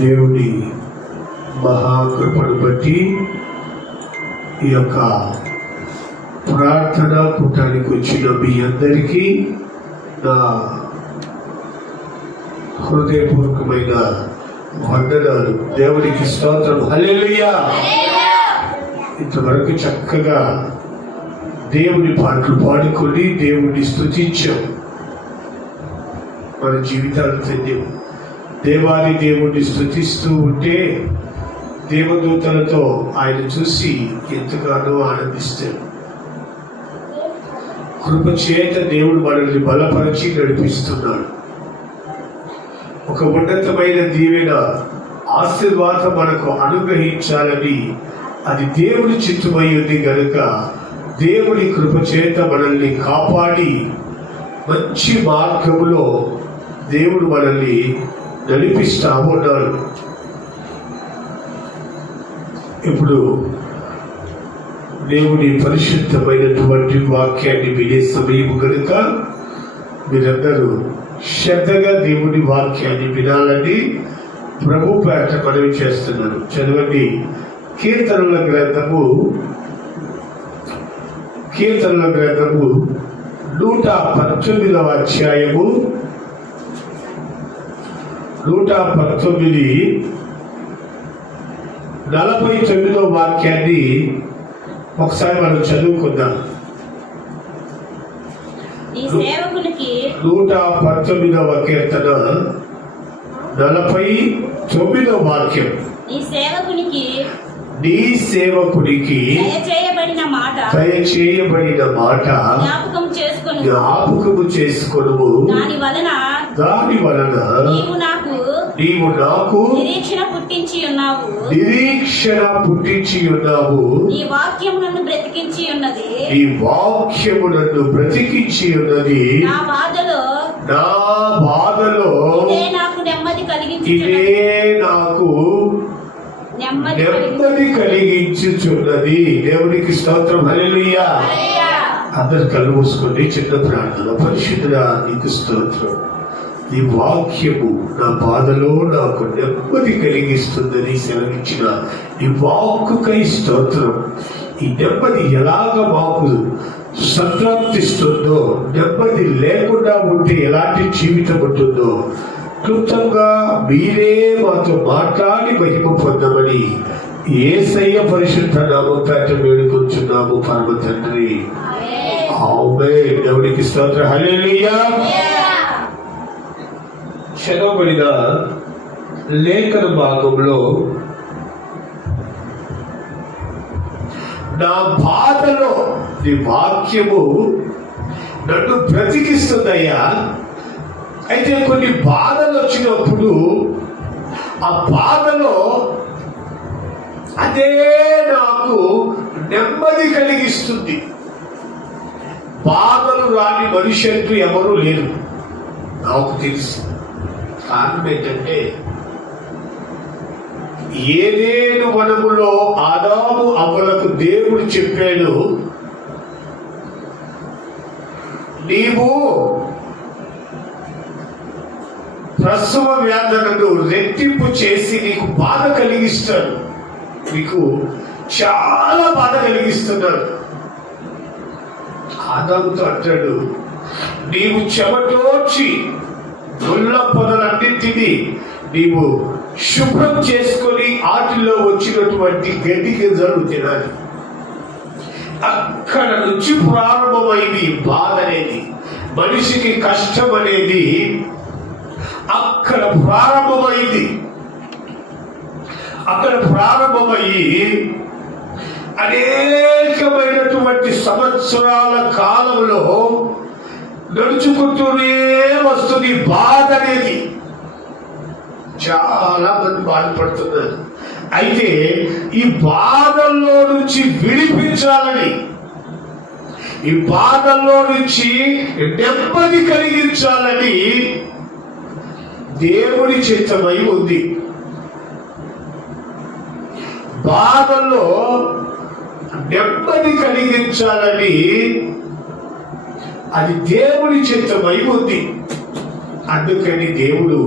దేవుని మహాకృపను బట్టి ఈ యొక్క ప్రార్థనా కూటానికి వచ్చిన మీ అందరికీ నా హృదయపూర్వకమైన వందనాలు. దేవునికి స్తోత్రం. హల్లెలూయా. ఇంతవరకు చక్కగా దేవుని పాటలు పాడుకొని దేవుని స్తుతించాం. మన జీవితాలు ధన్యం. దేవాది దేవుణ్ణి స్తుతిస్తూ ఉంటే దేవదూతలతో ఆయన చూసి ఎంతగానో ఆనందిస్తారు. కృప చేత దేవుడు మనల్ని బలపరిచి నడిపిస్తున్నాడు. ఒక ఉన్నతమైన దీవెన ఆశీర్వాదం మనకు అనుగ్రహించాలని అది దేవుడి చిత్తమై ఉంది కనుక దేవుడి కృప చేత మనల్ని కాపాడి మంచి మార్గంలో దేవుడు మనల్ని నడిపిస్తా ఉన్నాడు. ఇప్పుడు దేవుని పరిశుద్ధమైనటువంటి వాక్యాన్ని వినే సమయం కనుక మీరందరూ శ్రద్ధగా దేవుని వాక్యాన్ని వినాలని ప్రభు పేట మనవి చేస్తున్నాను. చదవండి. కీర్తనల గ్రంథము 119వ అధ్యాయము 149వ వాక్యాన్ని ఒకసారి మనం చదువుకుందాం. 119వ కీర్తన 49వ వాక్యం. నీ సేవకునికి దయచేయబడిన మాట జ్ఞాపకము చేసుకొనుము. దాని వలన నీవు నాకు నిరీక్షణ పుట్టించి ఉన్నావు. నీ వాక్యము నన్ను బ్రతికించి ఉన్నది. నా బాధలో ఇదే నాకు నెమ్మది కలిగించుచున్నది. దేవునికి స్తోత్రం. హల్లెలూయా. అందరు కళ్ళు మూసుకొని చిన్న ప్రార్థన. పరిశుద్ధుడా నీకు స్తోత్రం. ఈ వాక్యము నా బాధలో నాకు నెమ్మది కలిగిస్తుందని సెలవిచ్చిన ఈ వాక్కుకై స్తోత్రం. ఈ నెమ్మది ఎలాగ మాకు సంతృప్తిస్తుందో, నెమ్మది లేకుండా ఉంటే ఎలాంటి జీవితం ఉంటుందో క్లుప్తంగా మీరే మాతో మాట్లాడి మహిమ పొందమని యేసయ్య పరిశుద్ధ నామం పేట వేడుకొంచున్నాము పరమ తండ్రి. ఆమేన్. దేవునికి స్తోత్రం. హల్లెలూయా. చదవబడిన లేఖన భాగంలో నా బాధలో నీ వాక్యము నన్ను బ్రతికిస్తుందయ్యా. అయితే కొన్ని బాధలు వచ్చినప్పుడు ఆ బాధలో అదే నాకు నెమ్మది కలిగిస్తుంది. బాధలు రాని మనిషి అంటూ ఎవరూ లేరు నాకు తెలుసు. కారణం ఏంటంటే ఏదేను వనములో ఆదాము అవ్వలకు దేవుడు చెప్పాడు, నీవు ప్రసవ వేదనను రెట్టింపు చేసి నీకు బాధ కలిగిస్తాడు, నీకు చాలా బాధ కలిగిస్తున్నాడు. ఆదాముతో అంటాడు, నీవు చెమటోడ్చి ముళ్ళ పొదలన్నింటినీ నీవు శుభ్రం చేసుకొని వాటిల్లో వచ్చినటువంటి గడ్డి గింజలు తినాలి. అక్కడ నుంచి ప్రారంభమైంది బాధ అనేది. మనిషికి కష్టం అనేది అక్కడ ప్రారంభమైంది. అక్కడ ప్రారంభమయ్యి అనేకమైనటువంటి సంవత్సరాల కాలంలో నడుచుకుంటూనే వస్తుంది బాధ అనేది. చాలా మంది బాధపడుతున్నారు. అయితే ఈ బాధల్లో నుంచి విడిపించాలని, ఈ బాధల్లో నుంచి నెమ్మది కలిగించాలని దేవుడి చిత్తమై ఉంది. బాధల్లో నెమ్మది కలిగించాలని అది దేవుడి చిత్తమై ఉంది. అందుకని దేవుడు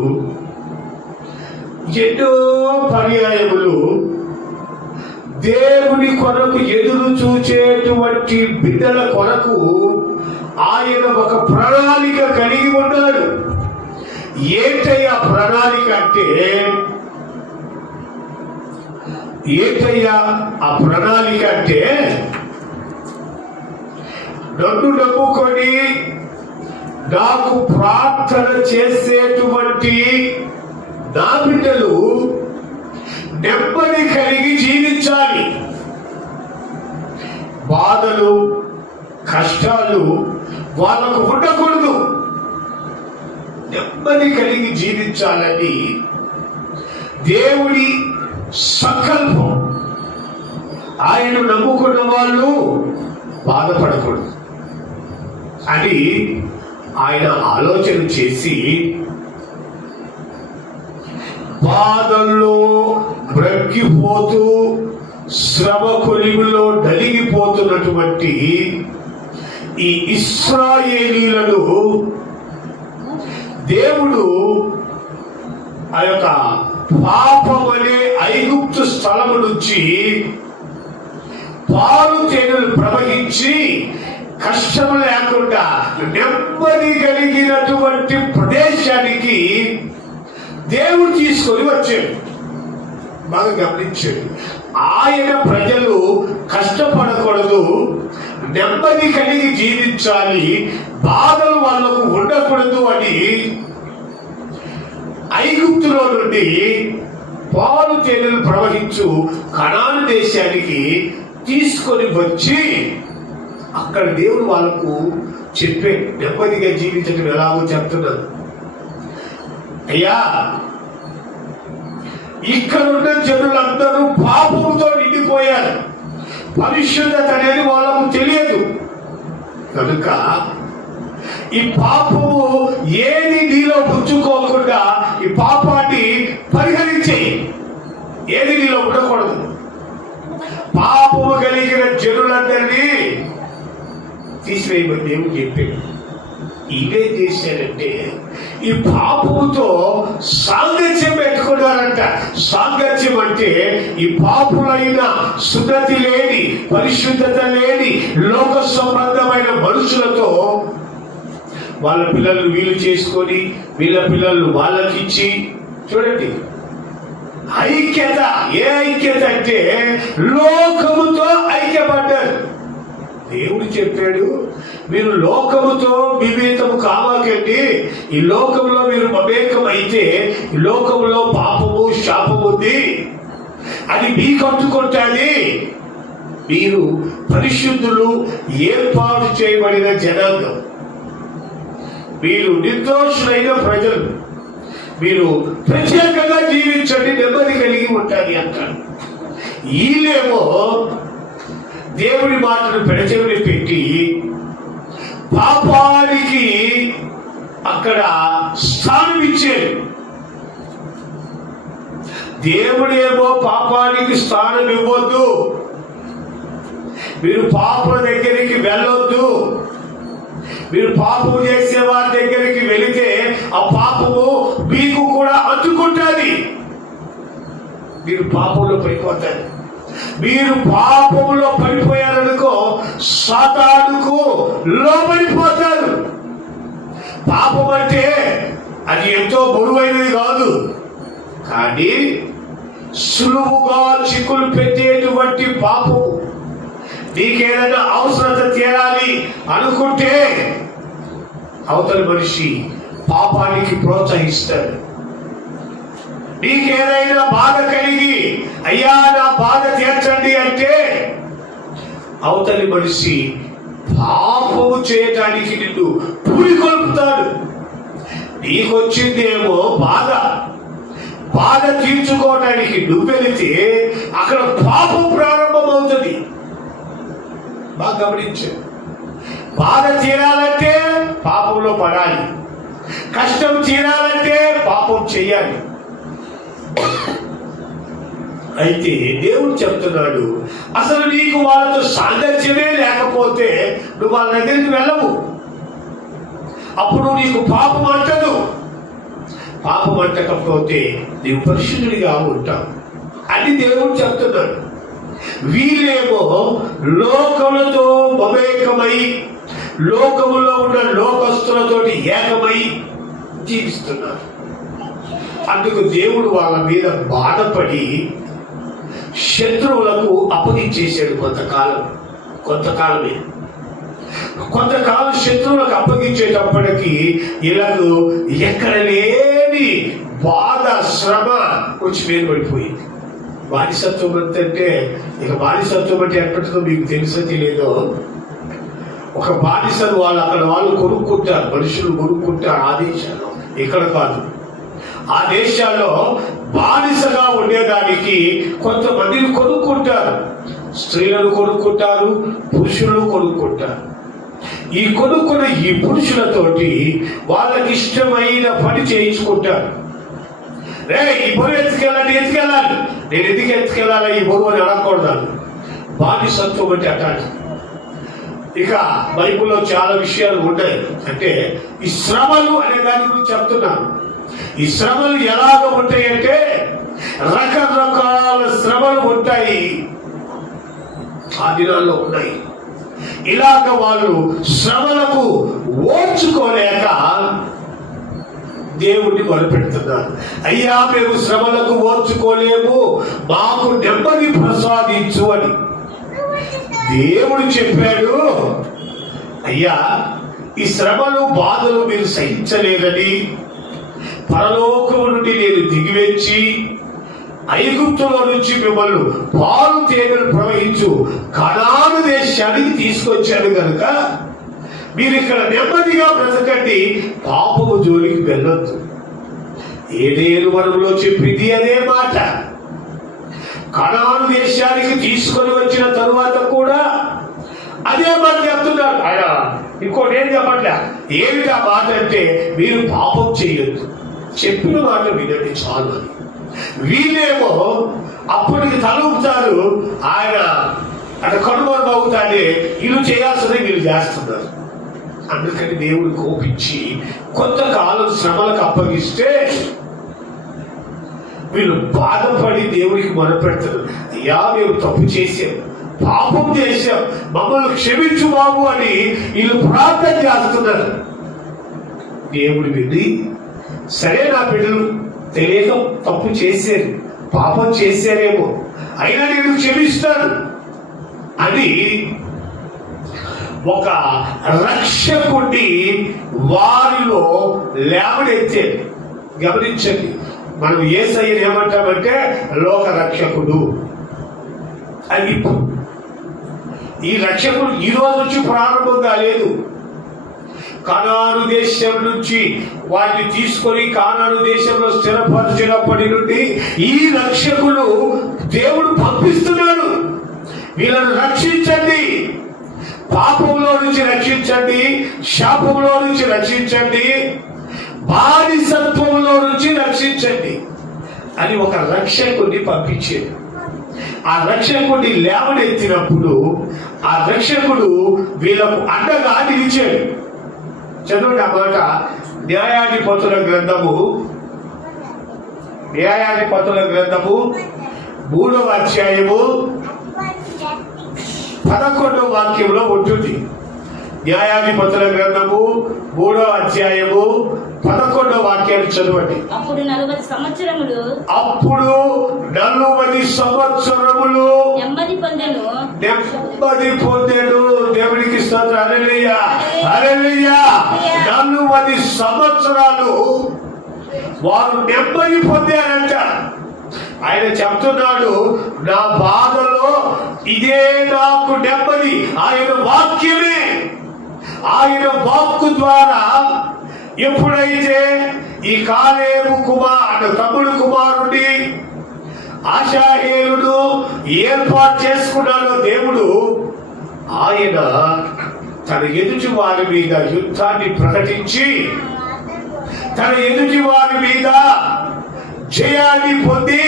ఎన్నో పర్యాయములు దేవుని కొరకు ఎదురు చూచేటువంటి బిడ్డల కొరకు ఆయన ఒక ప్రణాళిక కలిగి ఉన్నాడు. ఏంటయ్యా ప్రణాళిక అంటే, నన్ను నమ్ముకొని నాకు ప్రార్థన చేసేటువంటి నా బిడ్డలు నెమ్మది కలిగి జీవించాలి. బాధలు కష్టాలు వాళ్ళకు ఉండకూడదు. నెమ్మది కలిగి జీవించాలని దేవుడి సంకల్పం. ఆయన నమ్ముకున్న వాళ్ళు బాధపడకూడదు అని ఆయన ఆలోచన చేసి బాధల్లో బ్రక్కిపోతూ శ్రమ కొలిమిలో నలిగిపోతున్నటువంటి ఈ ఇశ్రాయేలీలను దేవుడు ఆ యొక్క పాపం అనే ఐగుప్తు స్థలము నుంచి పాలు తేనెలు ప్రవహించి కష్టం లేకుండా నెమ్మది కలిగినటువంటి ప్రదేశానికి దేవుడు తీసుకొని వచ్చాడు. బాగా గమనించాడు. ఆయన ప్రజలు కష్టపడకూడదు, నెమ్మది కలిగి జీవించాలి, బాధలు వాళ్ళకు ఉండకూడదు అని ఐగుప్తులో నుండి పాలు తేనెలు ప్రవహించు కనాను దేశానికి తీసుకొని వచ్చి అక్కడ దేవుడు వాళ్ళకు చెప్పే నెమ్మదిగా జీవించడం ఎలాగో చెప్తున్నాను. అయ్యా, ఇక్కడున్న జనులందరూ పాపంతో నిండిపోయారు. పరిశుద్ధత అనేది వాళ్ళకు తెలియదు. కనుక ఈ పాపము ఏది నీలో పుచ్చుకోకుండా ఈ పాపాన్ని పరిహరించే, ఏది నీలో ఉండకూడదు. పాపము కలిగిన జనులందరినీ తీసివేయమని దేవుడు చెప్పాడు. ఇవేం చేశారంటే ఈ పాపముతో సాంగత్యం పెట్టుకున్నారంట. సాంగత్యం అంటే ఈ పాపులైన సున్నతి లేని, పరిశుద్ధత లేని, లోక సంబంధమైన మనుషులతో వాళ్ళ పిల్లలు వీళ్ళు చేసుకొని వీళ్ళ పిల్లలు వాళ్ళకిచ్చి, చూడండి ఐక్యత. ఏ ఐక్యత అంటే లోకముతో ఐక్యపడ్డారు. దేవుడు చెప్పాడు, మీరు లోకముతో విభేదము కావాకండి. ఈ లోకంలో మీరు మమేకం అయితే ఈ లోకంలో పాపము శాపం ఉంది, అది మీకు అంటుకుంటుంది. మీరు పరిశుద్ధులు, ఏర్పాటు చేయబడిన జనాంగం, మీరు నిర్దోషులైన ప్రజలు, మీరు ప్రత్యేకంగా జీవించండి, నెమ్మది కలిగి ఉంటారు అంటారు. వీళ్ళేమో దేవుడి మాటను పెడచెవిని పెట్టి పాపానికి అక్కడ స్థానం ఇచ్చారు. దేవుడేమో పాపానికి స్థానం ఇవ్వద్దు, మీరు పాపల దగ్గరికి వెళ్ళొద్దు, మీరు పాపము చేసే వారి దగ్గరికి వెళితే ఆ పాపము మీకు కూడా అందుకుంటుంది, మీరు పాపంలో పడిపోతారు. మీరు పాపంలో పడిపోయారనుకో సాతానుకు లోబడిపోతారు. పాపం అంటే అది ఎంతో బరువైనది కాదు, కానీ సులువుగా చిక్కులు పెట్టేటువంటి పాపం. నీకేదైనా అవసరత తీరాలి అనుకుంటే అవతల మనిషి పాపానికి ప్రోత్సహిస్తాడు. నీకేదైనా బాధ కలిగి అయ్యా నా బాధ తీర్చండి అంటే అవతలి మనిషి పాపము చేయటానికి నిన్ను పూరికొల్పుతాడు. నీకొచ్చిందేమో బాధ తీర్చుకోవడానికి నువ్వు వెళితే అక్కడ పాపం ప్రారంభమవుతుంది. బాగా గమనించు. బాధ తీరాలంటే పాపంలో పడాలి, కష్టం తీరాలంటే పాపం చెయ్యాలి. అయితే దేవుడు చెప్తున్నాడు, అసలు నీకు వాళ్ళతో సాంగత్యమే లేకపోతే నువ్వు వాళ్ళ దగ్గరికి వెళ్ళవు, అప్పుడు నీకు పాపం అంటదు. పాపం అంటకపోతే నీవు పరిశుద్ధుడిగా ఉంటావు అని దేవుడు చెప్తున్నాడు. వీళ్ళేమో లోకములతో మమేకమై లోకములో ఉన్న లోకస్తులతోటి ఏకమై జీవిస్తున్నారు. అందుకు దేవుడు వాళ్ళ మీద బాధపడి శత్రువులకు అప్పగించేశాడు. కొంతకాలం శత్రువులకు అప్పగించేటప్పటికి ఇలాగూ ఎక్కడ లేని బాధ శ్రమ వచ్చి మీద పడిపోయింది. బానిసత్వం అంటే ఇక బానిసత్వం అంటే ఎక్కడితో మీకు తెలుసో తెలియదో, ఒక బానిసను వాళ్ళు కొనుక్కుంటారు, మనుషులు కొనుక్కుంటారు ఆ దేశాల్లో, ఇక్కడ కాదు. ఆ దేశాల్లో బానిసగా ఉండేదానికి కొంతమందిని కొనుక్కుంటారు. స్త్రీలను కొనుక్కుంటారు, పురుషులను కొనుక్కుంటారు. ఈ కొనుక్కున్న ఈ పురుషులతోటి వాళ్ళకి ఇష్టమైన పని చేయించుకుంటారు. రే ఈ బరువు ఎత్తుకెళ్ళాలి, నేను ఎందుకు ఎత్తుకెళ్ళాలి ఈ బరువు అని అనకూడదు. బానిసత్వం అంటే అటాటి. ఇక బైబిల్లో చాలా విషయాలు ఉన్నాయి. అంటే ఈ శ్రమలు అనే దాని గురించి చెప్తున్నాను. ఈ శ్రమలు ఎలాగ ఉంటాయంటే రకరకాల శ్రమలు ఉంటాయి, ఆ దినాల్లో ఉన్నాయి. ఇలాగ వాళ్ళు శ్రమలకు ఓర్చుకోలేక దేవుడిని మొదలుపెడుతున్నారు. అయ్యా మేము శ్రమలకు ఓర్చుకోలేము, మాకు నెమ్మది ప్రసాదించు అని దేవుడు చెప్పాడు. అయ్యా ఈ శ్రమలు బాధలు మీరు సహించలేదని పరలోకము నుండి నేను దిగివెచ్చి ఐగుప్తులో నుంచి మిమ్మల్ని పాలు తేనెలు ప్రవహించు కనాను దేశానికి తీసుకొచ్చాను కనుక మీరు ఇక్కడ నెమ్మదిగా బ్రతకండి, పాపము జోలికి వెళ్ళొద్దు. ఏదేను వనంలో చెప్పింది అదే మాట. కనాను దేశానికి తీసుకొని వచ్చిన తరువాత కూడా అదే మాట చెప్తున్నారు. ఆయన ఇంకోటి ఏం చెప్పట్లే. ఏమిటి ఆ మాట అంటే మీరు పాపం చేయొద్దు, చెప్పిన మాట వినండి చాలు అని. వీళ్ళేమో అప్పటికి తలుపుతారు, ఆయన అక్కడ కనుమరుగు అవుతాడే, వీళ్ళు చేయాల్సిందే వీళ్ళు చేస్తున్నారు. అందుకని దేవుడు కోపించి కొంతకాలం శ్రమలకు అప్పగిస్తే వీళ్ళు బాధపడి దేవుడికి మొదలుపెడతారు. అయ్యా మేము తప్పు చేశాం, పాపం చేశాం, మమ్మల్ని క్షమించు బాబు అని వీళ్ళు ప్రార్థన చేస్తున్నారు. దేవుడు విని సరే నా బిడ్డలు తెలియక తప్పు చేశారు, పాపం చేశారేమో, అయినా నేను క్షమిస్తాను అని ఒక రక్షకుడిని వారిలో లేవనెత్తారు. గమనించండి, మనం యేసయ్యను ఏమంటామంటే లోక రక్షకుడు అని. ఈ రక్షకుడు ఈ రోజు నుంచి ప్రారంభం కాలేదు. కనాను దేశం నుంచి వారిని తీసుకొని కానాను దేశంలో స్థిరపరిచినప్పటి నుండి ఈ రక్షకులు దేవుడు పంపిస్తున్నాడు. వీళ్ళను రక్షించండి, పాపంలో నుంచి రక్షించండి, శాపంలో నుంచి రక్షించండి, బానిసత్వంలో నుంచి రక్షించండి అని ఒక రక్షకుడిని పంపించాడు. ఆ రక్షకుడిని లేవనెత్తినప్పుడు ఆ రక్షకుడు వీళ్ళకు అండగా నిలిచాడు. చదవండి ఆ మాట. న్యాయాధిపతుల గ్రంథము 3వ అధ్యాయము 11వ వాక్యంలో ఉంటుంది. న్యాయాధిపతుల గ్రంథము 3వ అధ్యాయము 11వ వాక్యాన్ని చదవండి. అప్పుడు 40 సంవత్సరములు నెమ్మది పొందెను. దేవునికి స్తోత్రం. హల్లెలూయా, హల్లెలూయా. 40 సంవత్సరాలు వారు నెమ్మది పొందారంట. ఆయన చెప్తున్నాడు, నా బాధలో ఇదే నాకు నెమ్మది. ఆయన వాక్యమే, ఆయన వాక్కు ద్వారా ఎప్పుడైతే ఈ కాలేబు తమ్ముడు కుమారుడి ఆశాహేలుడు ఏర్పాటు చేసుకున్నాడో దేవుడు, ఆయన తన ఎదుటి వారి మీద యుద్ధాన్ని ప్రకటించి తన ఎదుటి వారి మీద జయాన్ని పొంది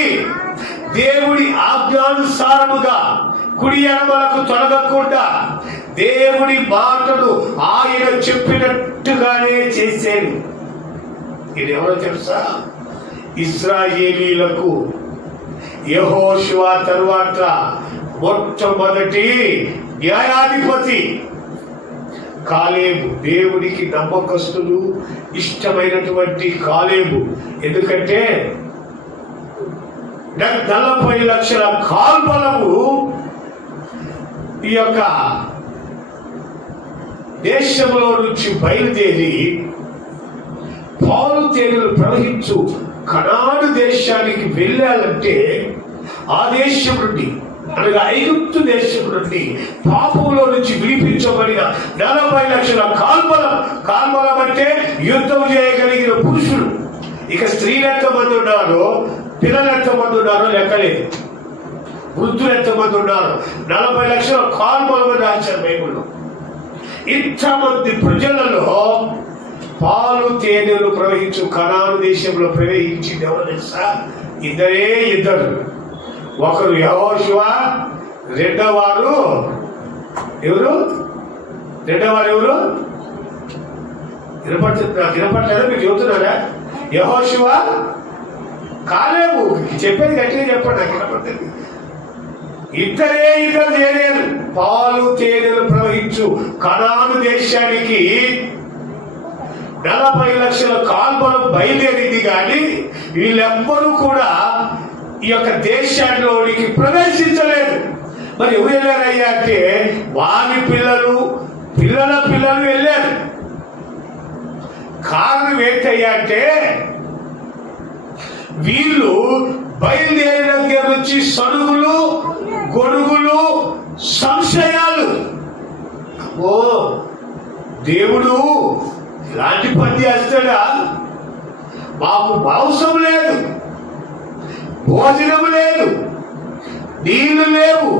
దేవుడి ఆజ్ఞానుసారముగా కుడి ఎడమలకు తొలగకుండా దేవుడి మాటను ఆయన చెప్పినట్టుగానే చేశాడు. ఇది ఎవరో తెలుసా? ఇశ్రాయేలీయులకు యెహోషువ తరువాత మొట్టమొదటి న్యాయాధిపతి కాలేబు. దేవుడికి నమ్మకస్తులు, ఇష్టమైనటువంటి కాలేబు. ఎందుకంటే 40 లక్షల కాల్బలము ఈ యొక్క దేశంలో నుంచి బయలుదేరి పాలు తేనెలు ప్రవహించు కనాను దేశానికి వెళ్ళాలంటే ఆ దేశం నుండి అనగా ఐగుప్తు దేశం నుండి పాపంలో నుంచి విడిపించబడిన 40 లక్షల కాల్బలం అంటే యుద్ధం చేయగలిగిన పురుషులు. ఇక స్త్రీలు ఎంతమంది ఉన్నారో, పిల్లలు ఎంతమంది ఉన్నారో లెక్కలేదు. వృద్ధులు ఎంతమంది ఉన్నారు? 40 లక్షల కాల్బలం రాశారు బైబిల్లో. ఇంతమంది ప్రజలలో పాలు తేనెలు ప్రవహించు కనాను దేశంలో ప్రవేశించింది ఎవరు తెలుసా? ఇద్దరు. ఒకరు యెహోషువ, రెండోవారు ఎవరు? వినపట్లేదా? మీకు చెబుతున్నారా? యెహోషువ, కాలేబు. చెప్పేది గట్టిగా చెప్పండి, నాకు వినపడుతుంది. ఇద్దరు చేయలేరు. పాలు తేనెలు ప్రవహించు కనాను దేశానికి 40 లక్షల కాల్బలం బయలుదేరింది, కానీ వీళ్ళెవ్వరూ కూడా ఈ యొక్క దేశాల్లోనికి ప్రవేశించలేదు. మరి ఎవరు వెళ్ళారయ్యా అంటే వారి పిల్లలు వెళ్ళారు. కారణం ఏంటయ్యా అంటే వీళ్ళు బయలుదేరిన దగ్గర నుంచి సనుగులు, గొడుగులు, సంశయాలు. ఓ దేవుడు ఇలాంటి పని చేస్తాడా? మాకు మాంసం లేదు, భోజనం లేదు, నీళ్లు లేవు,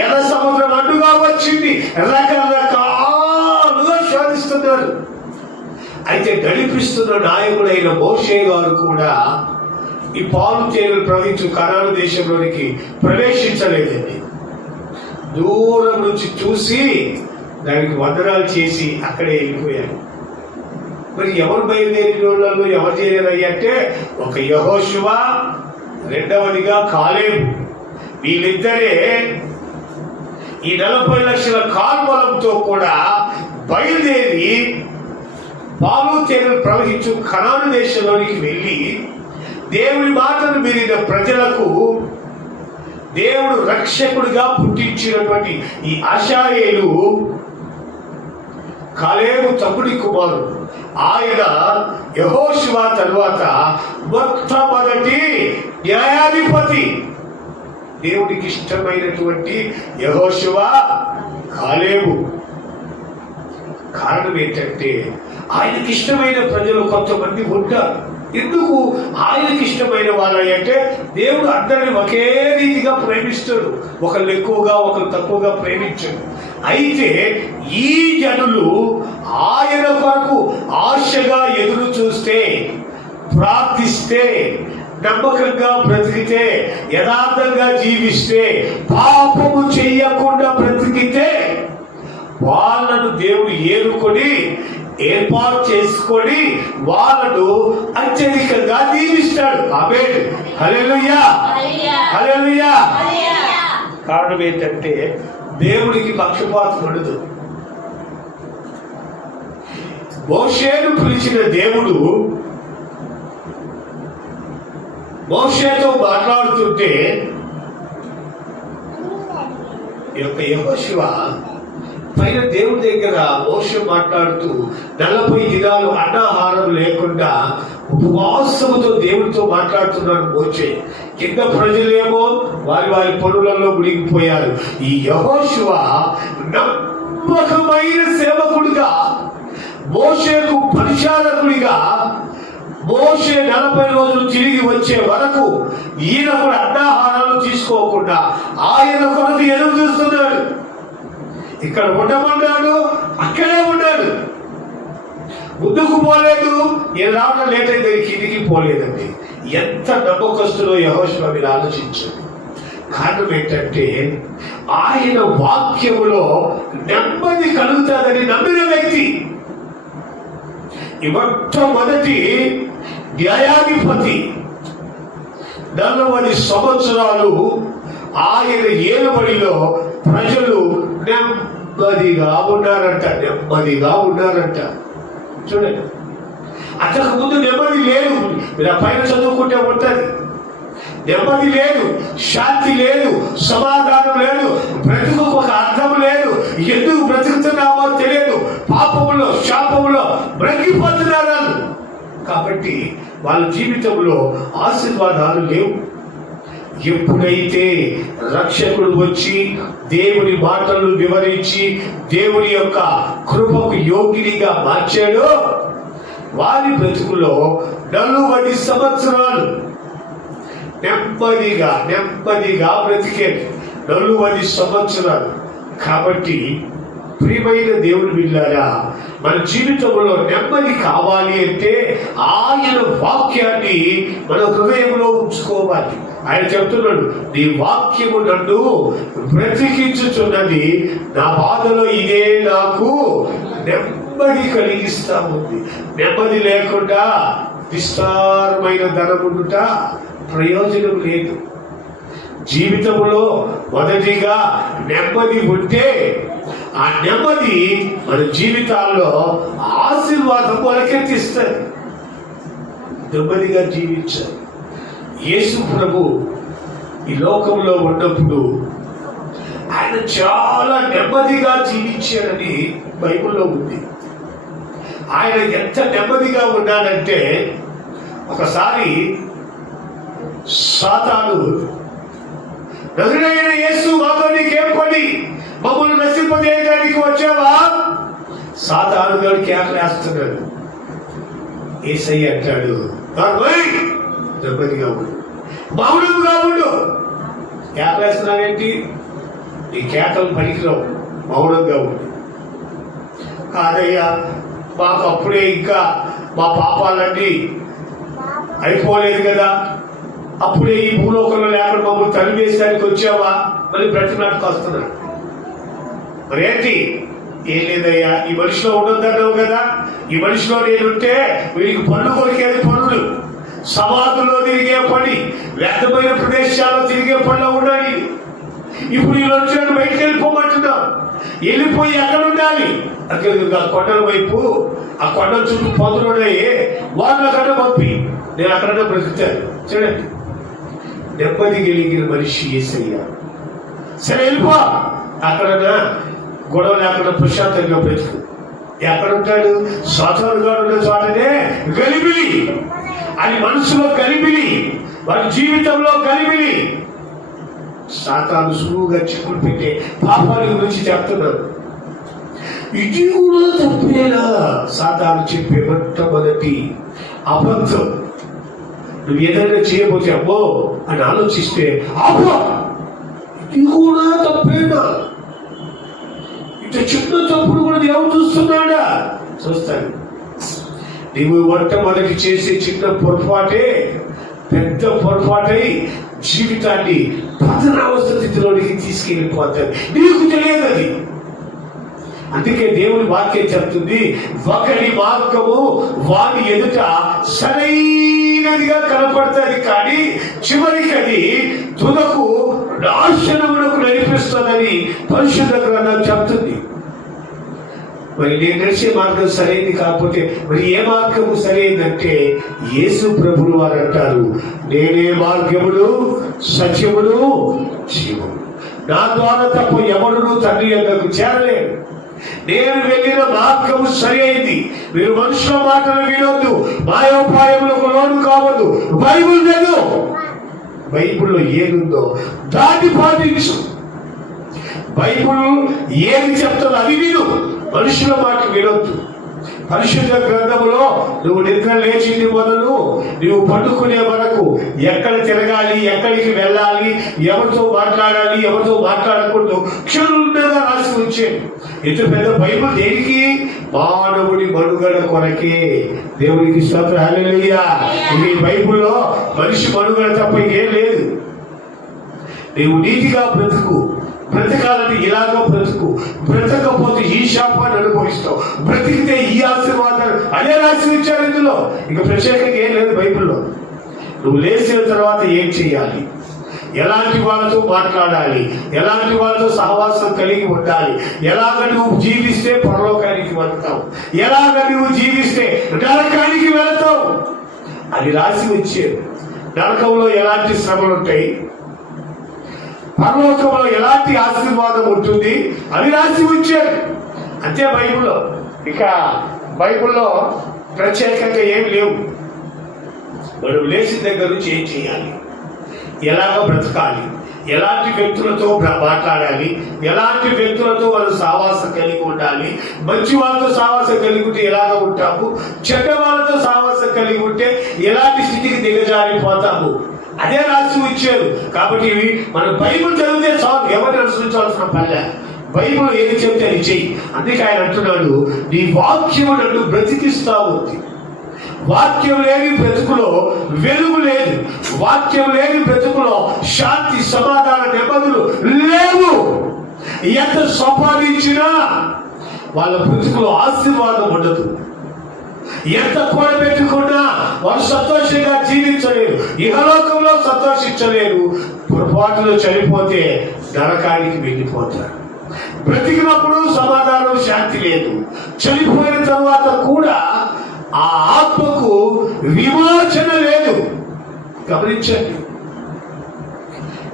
ఎర్ర సముద్రం అడ్డుగా వచ్చింది, రకరకాలుగా శోధిస్తున్నారు. అయితే నడిపిస్తున్న నాయకుడైన మోషే గారు కూడా ఈ పాలు తేనెలు ప్రవహించు కనాను దేశంలోనికి ప్రవేశించలేదండి. దూరం నుంచి చూసి దానికి వందనాలు చేసి అక్కడే వెళ్ళిపోయారు. మరి ఎవరు బయలుదేరిన వాళ్ళు, ఎవరు చేయలేదయ్యా అంటే ఒక యెహోషువ, రెండవదిగా కాలేబు. వీళ్ళిద్దరే ఈ 40 లక్షల కాల్బలంతో కూడా బయలుదేరి పాలు తేనెలు ప్రవహించు కనాను దేశంలోనికి వెళ్ళి దేవుని మాటను మీరిన ప్రజలకు దేవుడు రక్షకుడిగా పుట్టించినటువంటి ఈ అషాయేలు కాలేబు తమ్ముడి కుమారుడు. ఆయన యెహోషువ తరువాత మొట్టమొదటి న్యాయాధిపతి. దేవుడికి ఇష్టమైనటువంటి యెహోషువ, కాలేబు. కారణం ఏంటంటే ఆయనకి ఇష్టమైన ప్రజలు కొంతమంది ఉంటారు. ఎందుకు ఆయనకి ఇష్టమైన వాళ్ళంటే దేవుడు అందరిని ఒకే రీతిగా ప్రేమిస్తాడు. ఒకళ్ళు ఎక్కువగా, ఒకరు తక్కువగా ప్రేమించాడు. అయితే ఈ జనులు ఆయన కొరకు ఆశగా ఎదురు చూస్తే, ప్రార్థిస్తే, నమ్మకంగా బ్రతికితే, యథార్థంగా జీవిస్తే, పాపము చెయ్యకుండా బ్రతికితే వాళ్ళను దేవుడు ఏరుకొని ఏర్పాటు చేసుకొని వాళ్ళను అత్యధికంగా దీవిస్తాడు. ఆమేన్, హల్లెలూయా, హల్లెలూయా. కారణం ఏంటంటే దేవుడికి పక్షపాతం ఉండదు. మోషేను పిలిచిన దేవుడు మోషేతో మాట్లాడుతుంటే ఈ యొక్క యెహోషువ పైన దేవుడి దగ్గర మోషే మాట్లాడుతూ 40 దినాలు అన్నాహారం లేకుండా ఉపవాసముతో దేవుడితో మాట్లాడుతున్నాడు మోషే. కింద ప్రజలేమో వారి పనులలో మునిగిపోయారు. ఈ యెహోషువ నమ్మకమైన సేవకుడిగా, మోషేకు పరిచారకుడిగా, మోషే 40 రోజులు తిరిగి వచ్చే వరకు ఈయన కూడా అన్నాహారాలు తీసుకోకుండా ఆయన కొరకు ఎదురు చూస్తున్నాడు. ఇక్కడ ఉండమన్నాడు, అక్కడే ఉన్నాడు. ముందుకు పోలేదు, ఈయన రావడం లేట్ అయితే కిందికి పోలేదండి. ఎంత నమ్మకస్తులో యెహోషువ మీరు ఆలోచించండి. కారణం ఏంటంటే ఆయన వాక్యములో నెమ్మది కలుగుతుందని నమ్మిన వ్యక్తి. ఈ మొట్టమొదటి న్యాయాధిపతి 40 సంవత్సరాలు ఆయన ఏలుబడిలో ప్రజలు నెమ్మదిగా ఉన్నారంట. చూడండి, అంతకు ముందు నెమ్మది లేదు. మీరు ఆ పైన చదువుకుంటే ఉంటుంది. నెమ్మది లేదు, శాంతి లేదు, సమాధానం లేదు, బ్రతుకు ఒక అర్థం లేదు. ఎందుకు బ్రతుకుతున్నామో తెలియదు. పాపములో శాపములో బ్రతికిపోతున్నారు. కాబట్టి వాళ్ళ జీవితంలో ఆశీర్వాదాలు లేవు. ఎప్పుడైతే రక్షకుడు వచ్చి దేవుని మాటలు వివరించి దేవుని యొక్క కృపకు యోగినిగా మార్చాడో వారి బ్రతుకులో 40 సంవత్సరాలు నెమ్మదిగా బ్రతికేది. 40 సంవత్సరాలు. కాబట్టి ప్రియమైన దేవుని బిడ్డలారా, మన జీవితంలో నెమ్మది కావాలి అంటే ఆయన వాక్యాన్ని మన హృదయంలో ఉంచుకోవాలి. ఆయన చెప్తున్నాడు, నీ వాక్యము నన్ను బ్రతికించుచున్నది, నా బాధలో ఇదే నాకు నెమ్మది కలిగిస్తా ఉంది. నెమ్మది లేకుండా విస్తారమైన ధనముండుట ప్రయోజనం లేదు. జీవితంలో మొదటిగా నెమ్మది ఉంటే ఆ నెమ్మది మన జీవితాల్లో ఆశీర్వాదం మొలకెత్తిస్తుంది. నెమ్మదిగా జీవించాలి. యేసు ప్రభు ఈ లోకంలో ఉన్నప్పుడు ఆయన చాలా నెమ్మదిగా జీవించాడని బైబిల్లో ఉంది. ఆయన ఎంత నెమ్మదిగా ఉన్నాడంటే ఒకసారి సాతాను, నజరేయుడైన యేసు, మాతో నీకేం పని, మమ్మల్ని నశింపజేయడానికి వచ్చావా? సాతాను గారు కేకలేస్తున్నాడు. యేసయ్య అంటాడు, నెమ్మదిగా ఉండు, మౌనంగా ఉండు. కేకలేస్తున్నావేంటి? ఈ కేకలు పనికిరావు, మౌనంగా ఉండు. కాదయ్యా, మాకు అప్పుడే ఇంకా మా పాపాలన్నీ అయిపోలేదు కదా, అప్పుడే ఈ భూలోకంలో లేకుండా మమ్మల్ని తరివేసడానికి వచ్చావా? మళ్ళీ బ్రతినాటికి వస్తున్నాడు. మరేంటి? ఏం లేదయ్యా, ఈ మనిషిలో ఉండొద్దన్నావు కదా, ఈ మనిషిలో నేనుంటే వీడికి పన్ను కొరికేది పనులు, సమాధుల్లో తిరిగే పని, వ్యర్థమైన ప్రదేశాల్లో తిరిగే పనిలో ఉండాలి. ఇప్పుడు ఈ వచ్చాడు, బయటకు వెళ్ళిపోమంటున్నాం. వెళ్ళిపోయి ఎక్కడ ఉండాలి? అక్కడ కొండల వైపు, ఆ కొండల చుట్టూ పొందులున్నాయి, వాళ్ళ కన్నా పంపి నేను అక్కడన్నా బ్రతుకుతాను. చూడండి, నెమ్మది కలిగిన మనిషి యేసయ్య. సరే వెళ్ళిపో, అక్కడన్నా గొడవ లేకుండా ప్రశాంతంగా బ్రతుకు. ఎక్కడుంటాడు? సాతానుగా ఉన్న చోటనే గలిబిలి, అది మనసులో గలిబిలి, వారి జీవితంలో గలిబిలి. సాతాను సులువుగా చిక్కులు పెట్టే పాపాల గురించి చెప్తున్నాడు. ఇది కూడా తప్పేలా సాతాను చెప్పే మొట్టమొదటి అబద్ధం. నువ్వు ఏదైనా చేయబోతే అమ్మో అని ఆలోచిస్తే, అబ్బో ఇది కూడా తప్పేనా, ఇంత చిన్న తప్పుడు కూడా దేవుడు చూస్తున్నాడా? చూస్తాడు. నీవు మొట్టమొదటి చేసే చిన్న పొరపాటే పెద్ద పొరపాటై జీవితాన్ని పతనావస్థ స్థితిలోనికి తీసుకెళ్ళిపోతాడు. నీకు తెలియదు అది. అందుకే దేవుని వాక్యం చెప్తుంది, ఒకరి మార్గము వారి ఎదుట సరైనదిగా కనపడుతుంది, కానీ చివరికి అది తుదకు నాశనమునకు నడిపిస్తుందని పరిశుద్ధ గ్రంథం చెప్తుంది. మరి నేను నడిచే మార్గం సరైనది కాకపోతే మరి ఏ మార్గము సరైనదంటే యేసు ప్రభువు వారు అంటారు, నేనే మార్గమును సత్యమును జీవము, నా ద్వారా తప్ప ఎవడును తండ్రి యొద్దకు చేరలేడు. నేను వెళ్ళిన మార్గము సరి అయింది. మీరు మనుషుల మాటలు వినొద్దు, మాయోపాయములకు లోను కావద్దు. బైబిల్ లేదు, బైబిల్లో ఏదుందో దాన్ని పాటించు. బైబిల్ ఏది చెప్తుందో అది విను, మనుషుల మాట వినొద్దు. పరిశుద్ధ గ్రంథంలో నువ్వు నిద్ర లేచింది మొదలు నువ్వు పండుకునే వరకు ఎక్కడ తిరగాలి, ఎక్కడికి వెళ్ళాలి, ఎవరితో మాట్లాడాలి, ఎవరితో మాట్లాడకూడదు క్షుణ్ణంగా రాసి ఉంచేది. ఇంత పెద్ద బైబిల్ దేనికి? మానవుడి మనుగడ కొరకే. దేవునికి స్తోత్రం, హల్లెలూయా. ఈ బైబిల్లో మనిషి మనుగడ తప్ప ఇంకేం లేదు. నీవు నీతిగా బ్రతుకు, బ్రతకాలని ఇలాగో బ్రతుకు, బ్రతకపోతే ఈ శాపాన్ని అనుభవిస్తావు, బ్రతికితే ఈ ఆశీర్వాదాలు అదే రాసి ఇచ్చారు. ఇందులో ఇక ప్రత్యేకంగా ఏం లేదు బైబిల్లో. నువ్వు లేచిన తర్వాత ఏం చేయాలి, ఎలాంటి వాళ్ళతో మాట్లాడాలి, ఎలాంటి వాళ్ళతో సహవాసం కలిగి ఉండాలి, ఎలాగ నువ్వు జీవిస్తే పరలోకానికి వెళ్తావు, ఎలాగ నువ్వు జీవిస్తే నరకానికి వెళ్తావు అని రాసి వచ్చారు. నరకంలో ఎలాంటి శ్రమలు ఉంటాయి, పరలోకంలో ఎలాంటి ఆశీర్వాదం ఉంటుంది అని రాసి వచ్చారు. అంతే బైబిల్లో. ఇక బైబిల్లో ప్రత్యేకంగా ఏం లేవు. మనం లేచిన దగ్గర నుంచి ఏం చేయాలి, ఎలాగ బ్రతకాలి, ఎలాంటి వ్యక్తులతో మాట్లాడాలి, ఎలాంటి వ్యక్తులతో మనం సావాసం కలిగి ఉండాలి, మంచి వాళ్ళతో సావాసం కలిగి ఉంటే ఎలాగ ఉంటాము, చెడ్డ వాళ్ళతో సావాసం కలిగి ఉంటే ఎలాంటి స్థితికి దిగజారిపోతాము అదే రాసి వచ్చారు. కాబట్టి ఇవి మనం బైబిల్ చదివితే చాలు, ఎవరిని అనుసరించాల్సిన పల్లె. బైబిల్ ఏది చెప్తే అది చెయ్యి. అందుకే ఆయన అంటున్నాడు, నీ వాక్యం నన్ను బ్రతికిస్తా ఉంది. వాక్యం లేని బ్రతుకులో వెలుగు లేదు, వాక్యం లేని బ్రతుకులో శాంతి సమాధాన నెమ్మదులు లేవు. ఎంత సంపాదించినా వాళ్ళ బ్రతుకులో ఆశీర్వాదం ఉండదు. ఎంత కూడబెట్టుకున్నా వాళ్ళు సంతోషంగా జీవించలేరు, ఇహలోకంలో సంతోషించలేరు. పొరపాటులో చనిపోతే నరకానికి వెళ్ళిపోతారు. బ్రతికినప్పుడు సమాధానం శాంతి లేదు, చనిపోయిన తర్వాత కూడా ఆ ఆత్మకు విమోచన లేదు. గమనించండి.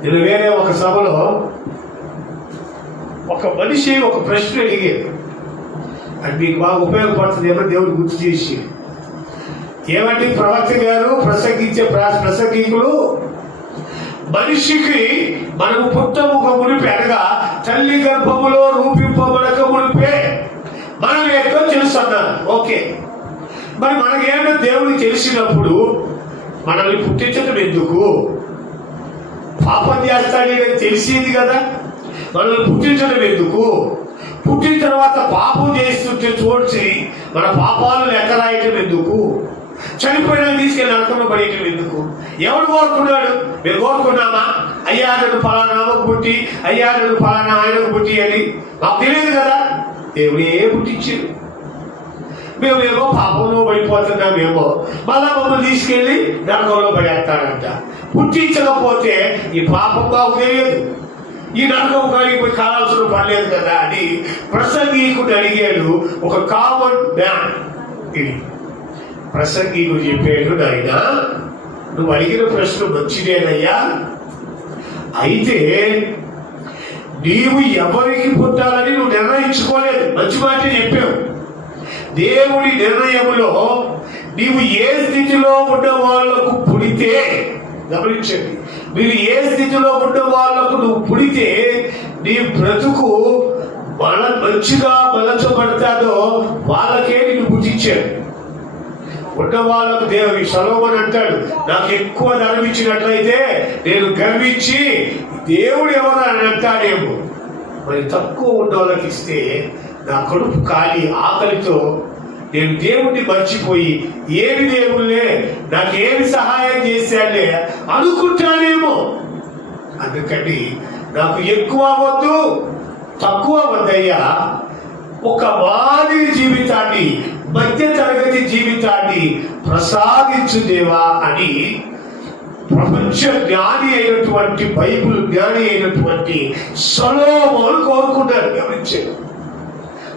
నేను వేరే ఒక సభలో ఒక మనిషి ఒక ప్రశ్న అడిగాడు, అది మీకు బాగా ఉపయోగపడుతుంది ఏమో దేవుడు గుర్తు చేసి. ఏమంటే ప్రవక్త గారు ప్రసంగించే ప్రసంగికులు, మనిషికి మనము పుట్టముఖ మునిపే అనగా తల్లి గర్భములో రూపింపబడక మునిపే మనం ఏంటో తెలుసు అన్నారు. ఓకే, మరి మనకేంటో దేవుడికి తెలిసినప్పుడు మనల్ని పుట్టించడం ఎందుకు? పాపం చేస్తాడని తెలిసింది కదా, మనల్ని పుట్టించడం ఎందుకు? పుట్టిన తర్వాత పాపం చేస్తుంటే చూసి మన పాపాలను లెక్క రాయటం ఎందుకు? చనిపోయినా తీసుకెళ్ళి నరకంలో పడేయటం ఎందుకు? ఎవడు కోరుకున్నాడు? మేము కోరుకున్నామా? అయ్యా నన్ను ఫలానా ఆమెకు పుట్టి, అయ్యా నన్ను ఫలానా ఆయనకు పుట్టి అని మాకు తెలియదు కదా. దేవుడే పుట్టించాడు. మేమేమో పాపంలో పడిపోతున్నామేమో, మళ్ళా మమ్మల్ని తీసుకెళ్లి నరకంలో పడేస్తాడంట. పుట్టించకపోతే ఈ పాపం మాకు తెలియదు, ఈ నరకం కానీ పోయి కావాల్సిన పడలేదు కదా అని ప్రసంగీకుడు అడిగాడు. ఒక కామన్ మ్యాన్ ఇది ప్రసంగీకుడు చెప్పాడు, నాయనా నువ్వు అడిగిన ప్రశ్న మంచిదేనయ్యా, అయితే నీవు ఎవరికి పుట్టాలని నువ్వు నిర్ణయించుకోలేదు. మంచి మాట చెప్పావు. దేవుడి నిర్ణయములో నీవు ఏ స్థితిలో ఉన్న వాళ్లకు పుడితే, గమనించండి, మీరు ఏ స్థితిలో ఉన్న వాళ్లకు నువ్వు పుడితే నీ బ్రతుకు మంచిగా మలచబడతాడో వాళ్ళకే నిన్ను పుట్టించాడు. ఉన్న వాళ్ళకు దేవుని సొలొమోను అంటాడు, నాకు ఎక్కువ ధనం ఇచ్చినట్లయితే నేను గర్వించి దేవుడు ఎవరు అని అంటాడేమో, మరి తక్కువ ఉన్న వాళ్ళకి ఇస్తే నా కడుపు ఖాళీ ఆకలితో నేను దేవుణ్ణి మర్చిపోయి ఏమి దేవుళ్ళే నాకేమి సహాయం చేశాడే అనుకుంటానేమో. అందుకని నాకు ఎక్కువ వద్దు తక్కువ వద్దయ్యా, ఒక మాదిరి జీవితాన్ని, మధ్య తరగతి జీవితాన్ని ప్రసాదించు దేవా అని ప్రపంచ జ్ఞాని అయినటువంటి, బైబిల్ జ్ఞాని అయినటువంటి సొలొమోను కోరుకున్నాడు. గమనించాడు.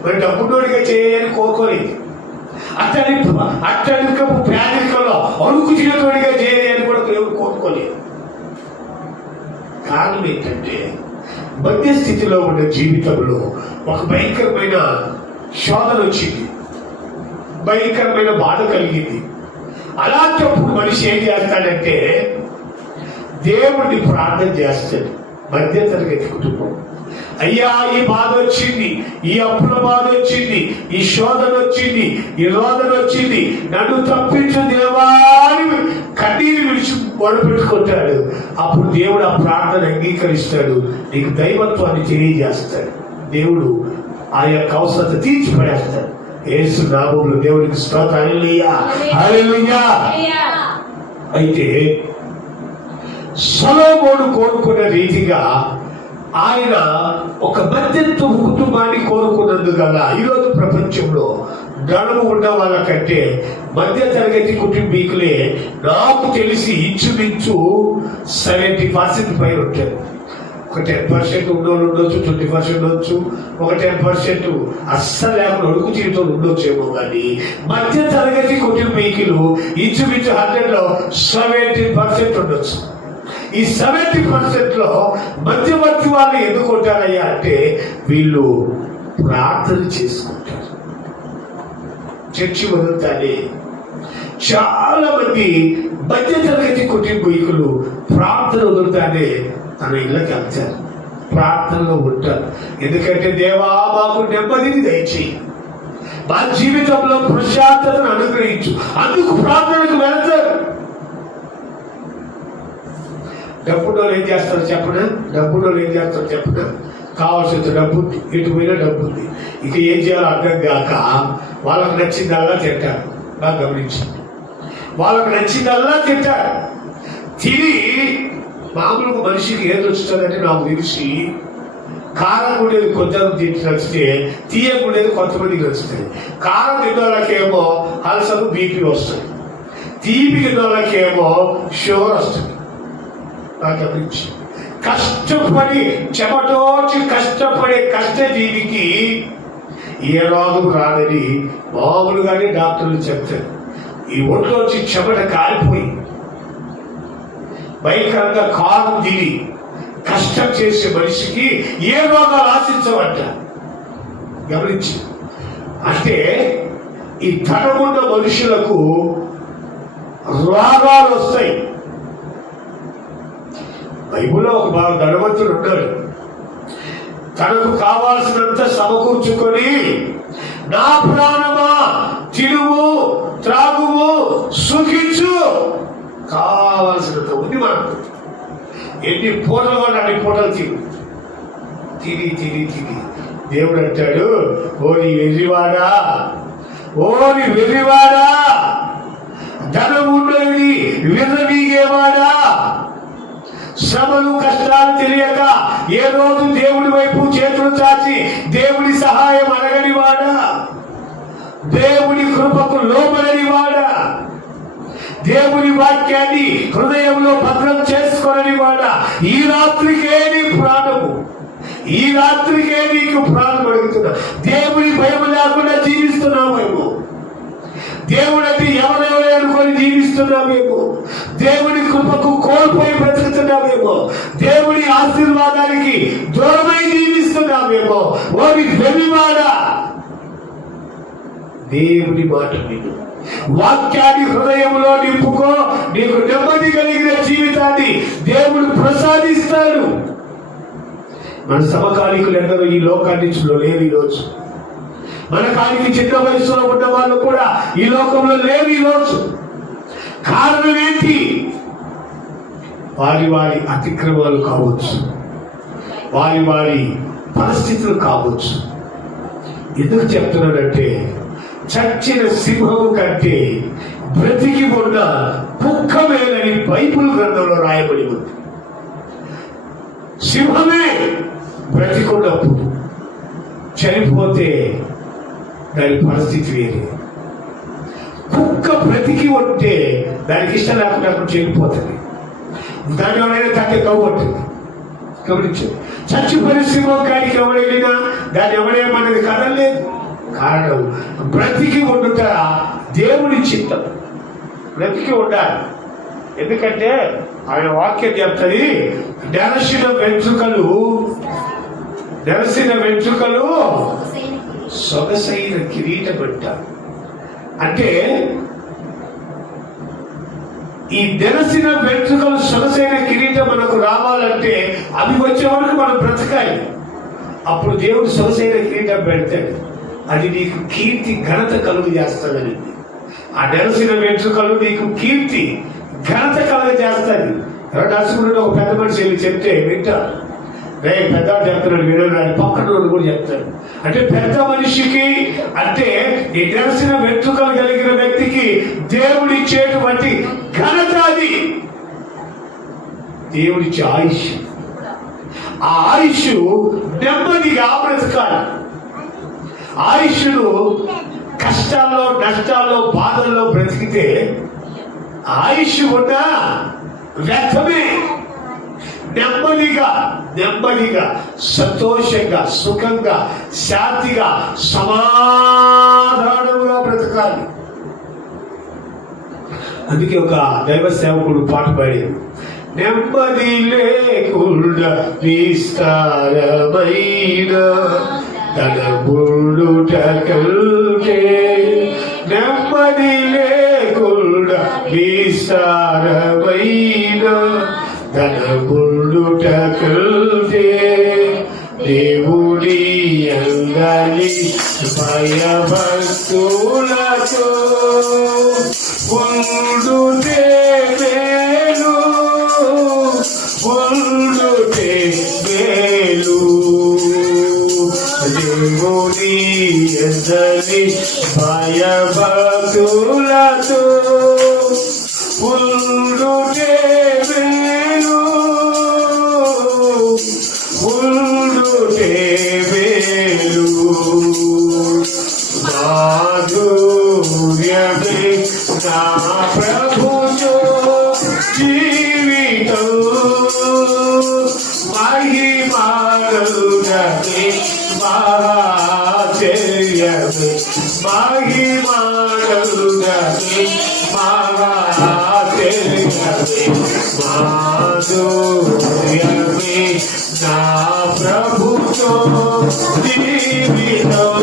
మరి డబ్బునోడిగా చేయని కోరుకోలేదు, అట్టడికపు పేదరికంలో అడుగు తినతోడిగా చేయని కూడా ఎవరు కోరుకోలేదు. కారణం ఏంటంటే మధ్య స్థితిలో ఉన్న జీవితంలో ఒక భయంకరమైన శోధన వచ్చింది, భయంకరమైన బాధ కలిగింది. అలాంటప్పుడు మనిషి ఏం చేస్తాడంటే దేవుడిని ప్రార్థన చేస్తాడు. మధ్య తరగతి కుటుంబం, అయ్యా ఈ బాధ వచ్చింది, ఈ అప్పుల బాధ వచ్చింది, ఈ శోధన వచ్చింది, ఈ రోదన వచ్చింది, నన్ను తప్పించు దేవా అని కన్నీరు విడిచి మొదలుపెట్టుకుంటాడు. అప్పుడు దేవుడు ఆ ప్రార్థన అంగీకరిస్తాడు, నీకు దైవత్వాన్ని తెలియజేస్తాడు. దేవుడు ఆ యొక్క అవసరత తీర్చిపడేస్తాడు. యేసు నామములో దేవుడికి స్తోత్రం. హల్లెలూయా, హల్లెలూయా. అయితే సొలొమోను కోరుకున్న రీతిగా ఆయన ఒక మధ్యత్వ కుటుంబాన్ని కోరుకున్నందువల్ల ఈరోజు ప్రపంచంలో ధనము ఉన్న వాళ్ళకంటే మధ్య తరగతి కుటుంబీకులే నాకు తెలిసి ఇంచుమించు 70% పైన ఉంటారు. ఒక 10% ఉన్నోళ్ళు ఉండొచ్చు, 20% ఉండొచ్చు, ఒక 10% అస్సలు లేకుండా అడుగు జీవితంలో ఉండొచ్చేమో. కానీ మధ్య తరగతి కుటుంబీకులు ఇంచుమించు 100లో 70% ఉండొచ్చు. ఈ 70%లో మధ్యవర్తి వాళ్ళు ఎందుకు ఉంటారయ్యా అంటే వీళ్ళు ప్రార్థన చేసుకుంటారు. చర్చి వదులుతానే చాలా మంది మధ్య తరగతి కుటుంబీకులు ప్రార్థన వదులుతానే తన ఇళ్ళకి వెళ్తారు, ప్రార్థనలో ఉంటారు. ఎందుకంటే దేవా మాకు నెమ్మదిని దయచేయి, మా జీవితంలో ప్రశాంతతను అనుగ్రహించు, అందుకు ప్రార్థనకు వెళ్తారు. డబ్బులో ఏం చేస్తారు చెప్పనా? డబ్బులో ఏం చేస్తారు చెప్పనా? కావాల్సిన డబ్బు ఎటు పోయినా డబ్బు ఉంది, ఇక ఏం చేయాలో అర్థం కాక వాళ్ళకు నచ్చిందల్లా తింటారు. బాగా గమనించి, వాళ్ళకు నచ్చిందల్లా తింటారు. తిని మామూలుగా మనిషికి ఏది వస్తుందంటే నాకు తెలిసి కారం ఉండేది కొంతమంది నచ్చితే తీయగా ఉండేది కొంతమందికి నచ్చుతుంది. కారం తిన్న వాళ్ళకేమో అలసలు బీపీ వస్తుంది, తీపి తిన్న వాళ్ళకేమో షుగర్ వస్తుంది. బాగా గమనించి, కష్టపడి చెమటోచి కష్టపడే కష్టజీవికి ఏ రోగం రాదని మామూలుగానే డాక్టర్లు చెప్తారు. ఈ ఒంట్లోంచి చెమట కాలిపోయి భయంకరంగా కారు దిగి కష్టం చేసే మనిషికి ఏ రోగాలు ఆశించవట. గమనించి, అంటే ఈ ధనమున్న మనుషులకు రోగాలు వస్తాయి. బైబిల్లో ఒక బాగా ధనవంతుడు ఉన్నాడు. తనకు కావాల్సినంత సమకూర్చుకొని నా ప్రాణమా తినుము త్రాగుము సుఖించు, కావాల్సినంత ఉంది మనకు. ఎన్ని పూటలు కూడా అన్ని పూటలు తిని తిని తిని దేవుడు అంటాడు, ఓ నీ వెర్రివాడా, ఓ నీ వెర్రివాడా, ధనం ఉండేది విర్రవీగేవాడా, శ్రమలు కష్టాలు తెలియక ఏ రోజు దేవుడి వైపు చేతులు చాచి దేవుడి సహాయం అడగని వాడా, దేవుడి కృపకు లోబడని వాడా, దేవుడి వాక్యాన్ని హృదయంలో భద్రం చేసుకోనని వాడా, ఈ రాత్రికే నీ ప్రాణము, ఈ రాత్రికే నీకు ప్రాణం అడుగుతున్నా. దేవుడి భయం లేకుండా జీవిస్తున్నామేమో, దేవుడంటే ఎవరెవరే అనుకొని జీవిస్తున్నామేమో, దేవుడి కృపకు కోల్పోయి బ్రతుకుతున్నామేమో, దేవుడి ఆశీర్వాదానికి దూరమై జీవిస్తున్నామేమో. ఓరి వెలివాడా, దేవుడి మాట విను, వాక్యాన్ని హృదయంలో నింపుకో, నీకు నెమ్మది కలిగిన జీవితాన్ని దేవుడు ప్రసాదిస్తాడు. మన సమకాలికులు ఎందరో ఈ లోకాన్నించులో లేరు. ఈరోజు మన కాలికి చిన్న వయసులో ఉన్న వాళ్ళు కూడా ఈ లోకంలో లేరు ఈరోజు. కారణం ఏంటి? వారి వారి అతిక్రమాలు కావచ్చు, వారి వారి పరిస్థితులు కావచ్చు. ఎందుకు చెప్తున్నానంటే చచ్చిన సింహము కంటే బ్రతికి ఉన్న కుక్క మేలని బైబిల్ గ్రంథంలో రాయబడి ఉంది. సింహమే బ్రతికున్నప్పుడు చనిపోతే దాని పరిస్థితి వేరే. కుక్క బ్రతికి ఉంటే దానికి ఇష్టం లేకుండా చనిపోతుంది, దాన్ని ఎవరైనా తగ్గే కవ్వబడుతుంది. గమనించు, చచ్చిపోయిన సింహం కాడికి ఎవరైనా దాన్ని ఎవరేమన్నది కదలేదు. కారణం బ్రతికి ఉండుట దేవుడి చిత్తం, బ్రతికి ఉండాలి. ఎందుకంటే ఆయన వాక్యం చెప్తుంది, నెరసిన వెంట్రుకలు సొగసైన కిరీటం అంటారు. అంటే ఈ నెరసిన వెంట్రుకలు సొగసైన కిరీటం మనకు రావాలంటే అవి వచ్చే వరకు మనం బ్రతకాలి. అప్పుడు దేవుడు సొగసైన కిరీటం పెడతాడు, అది నీకు కీర్తి ఘనత కలుగు చేస్తాడని. ఆ నెరసిన వెంట్రుకలు నీకు కీర్తి ఘనత కలుగ చేస్తాడు. నడుచుకుంటే ఒక పెద్ద మనిషి వెళ్ళి చెప్తే వింటారు, రే పెద్ద చెప్తున్నాడు వినడానికి, పక్కన కూడా చెప్తాడు. అంటే పెద్ద మనిషికి, అంటే ఈ నెరసిన వెంట్రుకలు కలిగిన వ్యక్తికి దేవుడిచ్చేటువంటి ఘనత అది. దేవుడిచ్చే ఆయుష్, ఆ ఆయుష్ నెమ్మదిగా బ్రతకాలి. ఆయుష్ను కష్టాల్లో నష్టాల్లో బాధల్లో బ్రతికితే ఆయుష్ ఉన్నా వ్యర్థమే. నెమ్మదిగా సంతోషంగా సుఖంగా శాంతిగా సమాధానముగా బ్రతకాలి. అందుకే ఒక దైవ సేవకుడు పాట పాడాడు, నెమ్మది లేకుండా విస్తారమైన తన బుడుట కంటే, నెమ్మది లేకుండా విస్తారమైన తన బుడుట కంటే, దేవుడి అంగలి భయభక్తులతో ఉండుటే మేలు, ఉండుటే మేలు. దేవుని అంగలి భయభక్తులతో ఉండుటే మేలు, ఉండుటే మేలు. మాధుర్యమే నా ప్రభుతో జీవితం, మహిమానుగమే మహాచర్యమే, మహిమానుగమే మహాచర్యమే. మాధుర్యమే నా ప్రభుతో జీవితం,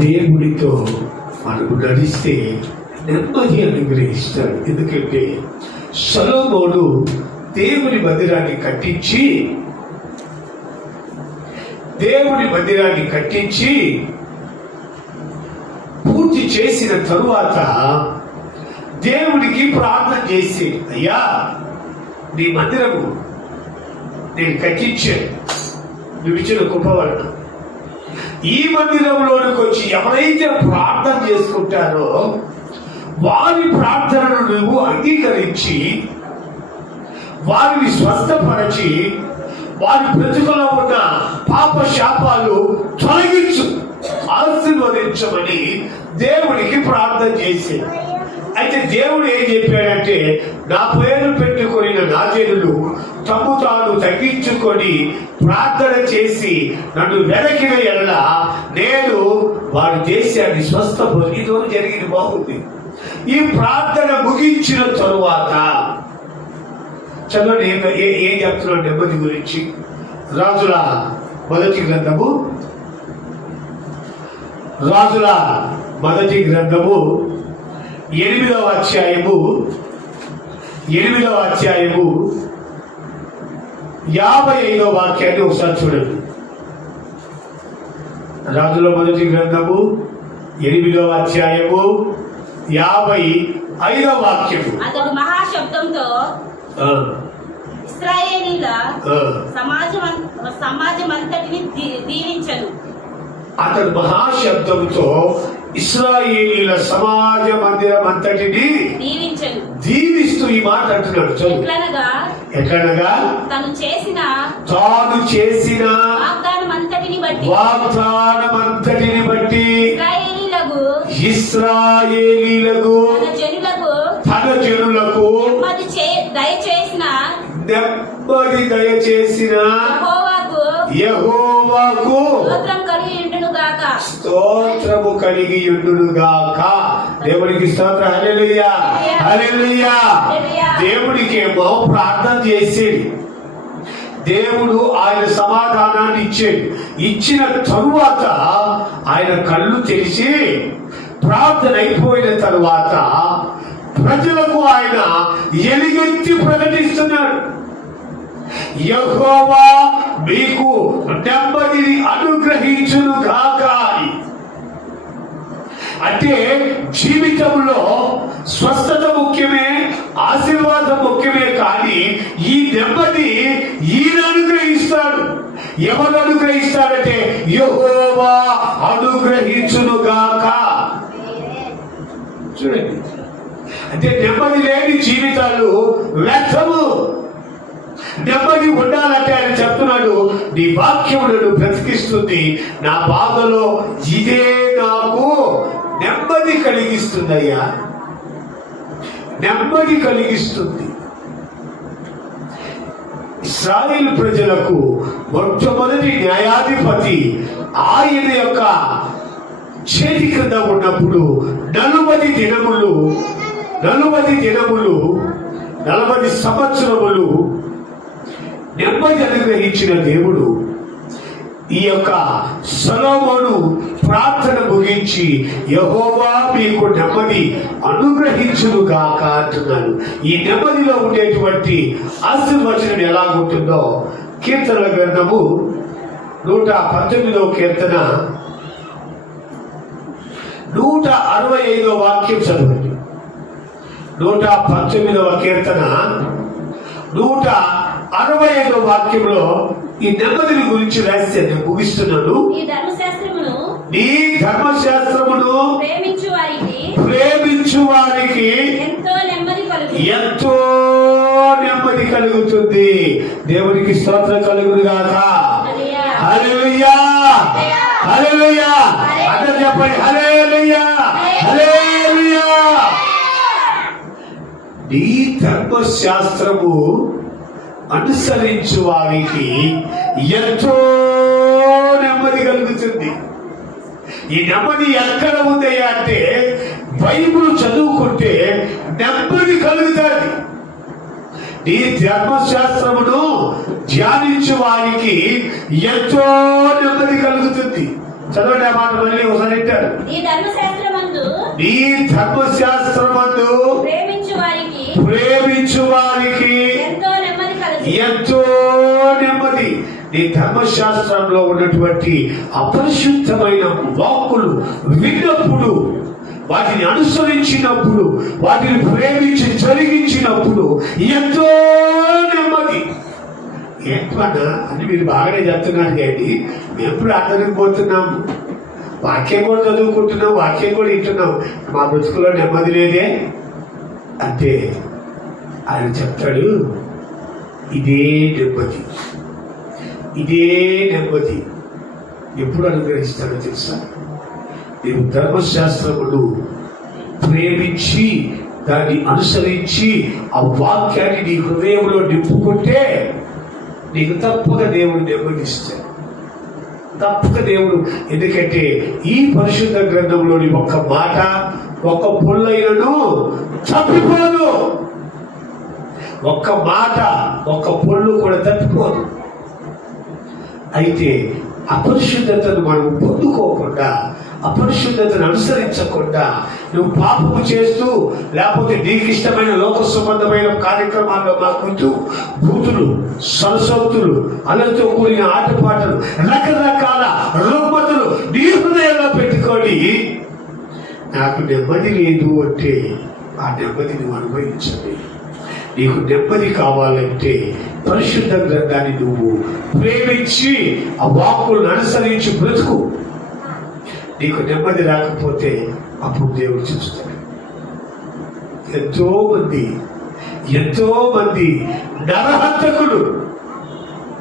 దేవుడితో మనకు నడిస్తే నెమ్మది అనుగ్రహిస్తాడు. ఎందుకంటే సొలొమోను దేవుని మందిరాన్ని కట్టించి పూర్తి చేసిన తరువాత దేవుడికి ప్రార్థన చేసి, అయ్యా నీ మందిరము నేను కట్టించాను నువ్వు ఇచ్చిన కృప వలన, ఈ మందిరంలోనికి వచ్చి ఎవరైతే ప్రార్థన చేసుకుంటారో వారి ప్రార్థనను నువ్వు అంగీకరించి వారిని స్వస్థపరచి వారి బ్రతుకులో ఉన్న పాప శాపాలు తొలగించు, ఆశీర్వదించమని దేవుడికి ప్రార్థన చేశాడు. అయితే దేవుడు ఏం చెప్పాడంటే, నా పేరు పెట్టుకొని నా జనులు తమ్ము తాను తగ్గించుకొని ప్రార్థన చేసి నన్ను వెనకిన ఎడల నేను వారి దేశాన్ని స్వస్థపరితో జరిగింది. బాగుంది. ఈ ప్రార్థన ముగించిన తరువాత చదవండి ఏం చెప్తున్నాడు నెమ్మది గురించి. రాజుల మొదటి గ్రంథము 8వ అధ్యాయము 55వ వాక్యాన్ని ఒకసారి చూడండి. రాజుల మొదటి గ్రంథము 8వ అధ్యాయము 55వ వాక్యము. అతడు మహాశబ్దంతో ఇశ్రాయేలీయుల సమాజమంతటిని దీవించను. అతడు మహాశబ్దంతో ఇశ్రాయేలీయుల సమాజ మందిరం అంతటిని దీవిస్తూ ఈ మాట అంటున్నాడు. ఎట్లనగా తాను చేసిన వాగ్దానమంతటిని బట్టి ఇశ్రాయేలీయులకు తన జనులకు దయచేసిన యెహోవాకు స్తోత్రము కలిగి యుండును గాక. దేవునికి స్తోత్రం. హల్లెలూయా, హల్లెలూయా. దేవుడికి ఏమో ప్రార్థన చేసేది, దేవుడు ఆయన సమాధానాన్ని ఇచ్చిన తరువాత ఆయన కళ్ళు తెరిచి ప్రార్థన అయిపోయిన తరువాత ప్రజలకు ఆయన ఎలుగెత్తి ప్రకటిస్తున్నాడు, యెహోవా మీకు నెమ్మదిని అనుగ్రహించును గాక. అంటే జీవితంలో స్వస్థత ముఖ్యమే, ఆశీర్వాదం ముఖ్యమే, కానీ ఈ నెమ్మది ఈయన అనుగ్రహిస్తాడు. ఎవరు అనుగ్రహిస్తాడంటే యెహోవా అనుగ్రహించును గాక. చూడండి, అంటే నెమ్మది లేని జీవితాలు వ్యర్థము. నెమ్మది ఉండాలంటే ఆయన చెప్తున్నాడు, నీ వాక్యం నన్ను బ్రతికిస్తుంది, నా బాధలో ఇదే నాకు నెమ్మది కలిగిస్తుందయ్యా, నెమ్మది కలిగిస్తుంది. ఇశ్రాయేలు ప్రజలకు మొట్టమొదటి న్యాయాధిపతి ఆయన యొక్క చేతి క్రింద ఉన్నప్పుడు 40 సంవత్సరములు నెమ్మది అనుగ్రహించిన దేవుడు ఈ యొక్క సొలొమోను ప్రార్థన ముగించి యెహోవా మీకు నెమ్మది అనుగ్రహించును గాక అంటున్నాడు. ఈ నెమ్మదిలో ఉండేటువంటి ఆశీర్వచనం ఎలా ఉంటుందో కీర్తనల గ్రంథము 119వ కీర్తన 165వ వాక్యం చదవండి. 119వ కీర్తన 165వ వాక్యంలో ఈ నెమ్మదిని గురించి రాస్తే నేను ముగిస్తున్నాను. నీ ధర్మశాస్త్రమును ప్రేమించు వారికి ఎంతో నెమ్మది కలుగుతుంది. దేవునికి స్తోత్రం కలుగును గాక. హల్లెలూయా, హల్లెలూయా. అందరూ చెప్పండి హల్లెలూయా, హల్లెలూయా. నీ ధర్మశాస్త్రము అనుసరించు వారికి ఎంతో నెమ్మది కలుగుతుంది. ఈ నెమ్మది ఎక్కడ ఉంది అంటే బైబిల్ చదువుకుంటే నెమ్మది కలుగుతుంది. నీ ధర్మశాస్త్రమును ధ్యానించు వారికి ఎంతో నెమ్మది కలుగుతుంది. చదవండి ఆ మాట మళ్ళీ ఒకసారి అంటారు. నీ ధర్మశాస్త్రమందు ప్రేమించు వారికి ఎంతో నెమ్మది. నీ ధర్మశాస్త్రంలో ఉన్నటువంటి అపరిశుద్ధమైన వాక్కులు విన్నప్పుడు, వాటిని అనుసరించినప్పుడు, వాటిని ప్రేమించి జరిగించినప్పుడు ఎంతో నెమ్మది. ఏంటన్నా అని మీరు బాగానే చెప్తున్నారు, కానీ మేము ప్రార్థనకు పోతున్నాము, వాక్యం కూడా చదువుకుంటున్నాం, వాక్యం కూడా వింటున్నాం, మా బ్రతుకులో నెమ్మది లేదే అంటే ఆయన చెప్తాడు, ఇదే నెమ్మది. ఇదే నెమ్మది ఎప్పుడు అనుగ్రహిస్తాడో తెలుసా? నీవు ధర్మశాస్త్రములు ప్రేమించి దాన్ని అనుసరించి ఆ వాక్యాన్ని నీ హృదయంలో నింపుకుంటే నీకు తప్పక దేవుడు నెమ్మదిస్తాడు. తప్పక దేవుడు, ఎందుకంటే ఈ పరిశుద్ధ గ్రంథంలోని ఒక్క మాట, ఒక్క పొల్లైనను తప్పిపోదు. ఒక్క మాట, ఒక్క పొల్లు కూడా తప్పిపోదు. అయితే అపరిశుద్ధతను మనం పొందుకోకుండా, అపరిశుద్ధతను అనుసరించకుండా నువ్వు పాపము చేస్తూ, లేకపోతే నీకు ఇష్టమైన లోక సంబంధమైన కార్యక్రమాల్లో మాకుంటూ బూతులు, సరసౌతులు, అలతో కూడిన ఆటపాటలు, రకరకాల రుగ్మతులు నీ హృదయంలో పెట్టుకొని నాకు నెమ్మది లేదు అంటే ఆ నెమ్మది నువ్వు అనుభవించండి. నీకు నెమ్మది కావాలంటే పరిశుద్ధ గ్రంథాన్ని నువ్వు ప్రేమించి ఆ వాక్కులను అనుసరించి బ్రతుకు. నీకు నెమ్మది రాకపోతే అప్పుడు దేవుడు చూస్తాడు. ఎంతో మంది నరహంతకులు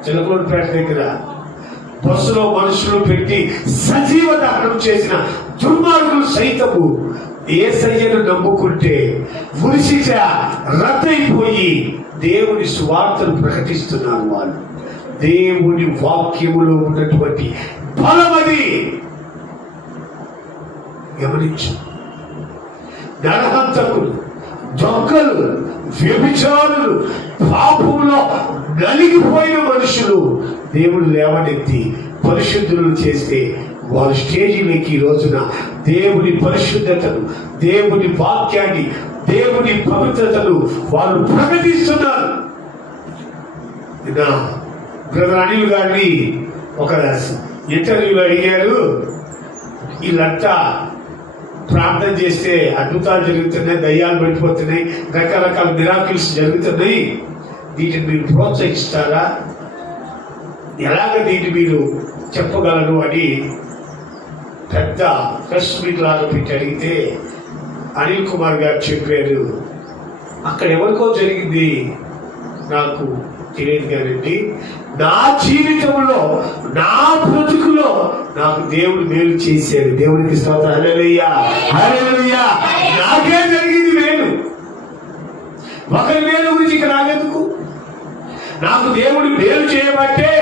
చిలకలూరుపేట దగ్గర బస్సులో మనుషులు పెట్టి సజీవ దహనం చేసిన దుర్మార్గులు సైతము యేసయ్యను నమ్ముకుంటే ఉరిశిక్ష రద్దయిపోయి దేవుని సువార్తను ప్రకటిస్తున్నారు. వాళ్ళు దేవుని వాక్యములో ఉన్నటువంటి బలమది గమనించు. నరహంతకులు, దొంగలు, వ్యభిచారులు, పాపంలో నలిగిపోయిన మనుషులు దేవుడు లేవనెత్తి పరిశుద్ధులు చేస్తే వారు స్టేజీలోకి ఈ రోజున దేవుని పరిశుద్ధతను, దేవుని వాక్యాన్ని, దేవుని పవిత్రతను వారు ప్రకటిస్తున్నారు. బ్రదర్ అనిల్ గారిని ఒక ఇంటర్వ్యూలో అడిగారు, వీళ్ళంతా ప్రార్థన చేస్తే అద్భుతాలు జరుగుతున్నాయి, దయ్యాలు పడిపోతున్నాయి, రకరకాల మిరాకిల్స్ జరుగుతున్నాయి, వీటిని మీరు ప్రోత్సహిస్తారా? ఎలాగ దీన్ని మీరు చెప్పగలరు అని పెద్ద ప్రెస్ మీట్ లాగా పెట్టి అడిగితే అనిల్ కుమార్ గారు చెప్పారు, అక్కడ ఎవరికో జరిగింది నాకు తెలియదు కానండి, నా జీవితంలో, నా బ్రతుకులో నాకు దేవుడు మేలు చేశాడు. దేవుడికి స్తోత్రం. హల్లెలూయా, హల్లెలూయా. నాకే జరిగింది మేలు. ఒకరి మేలు గురించి ఇక నాకెందుకు? నాకు దేవుడు మేలు చేయబట్టే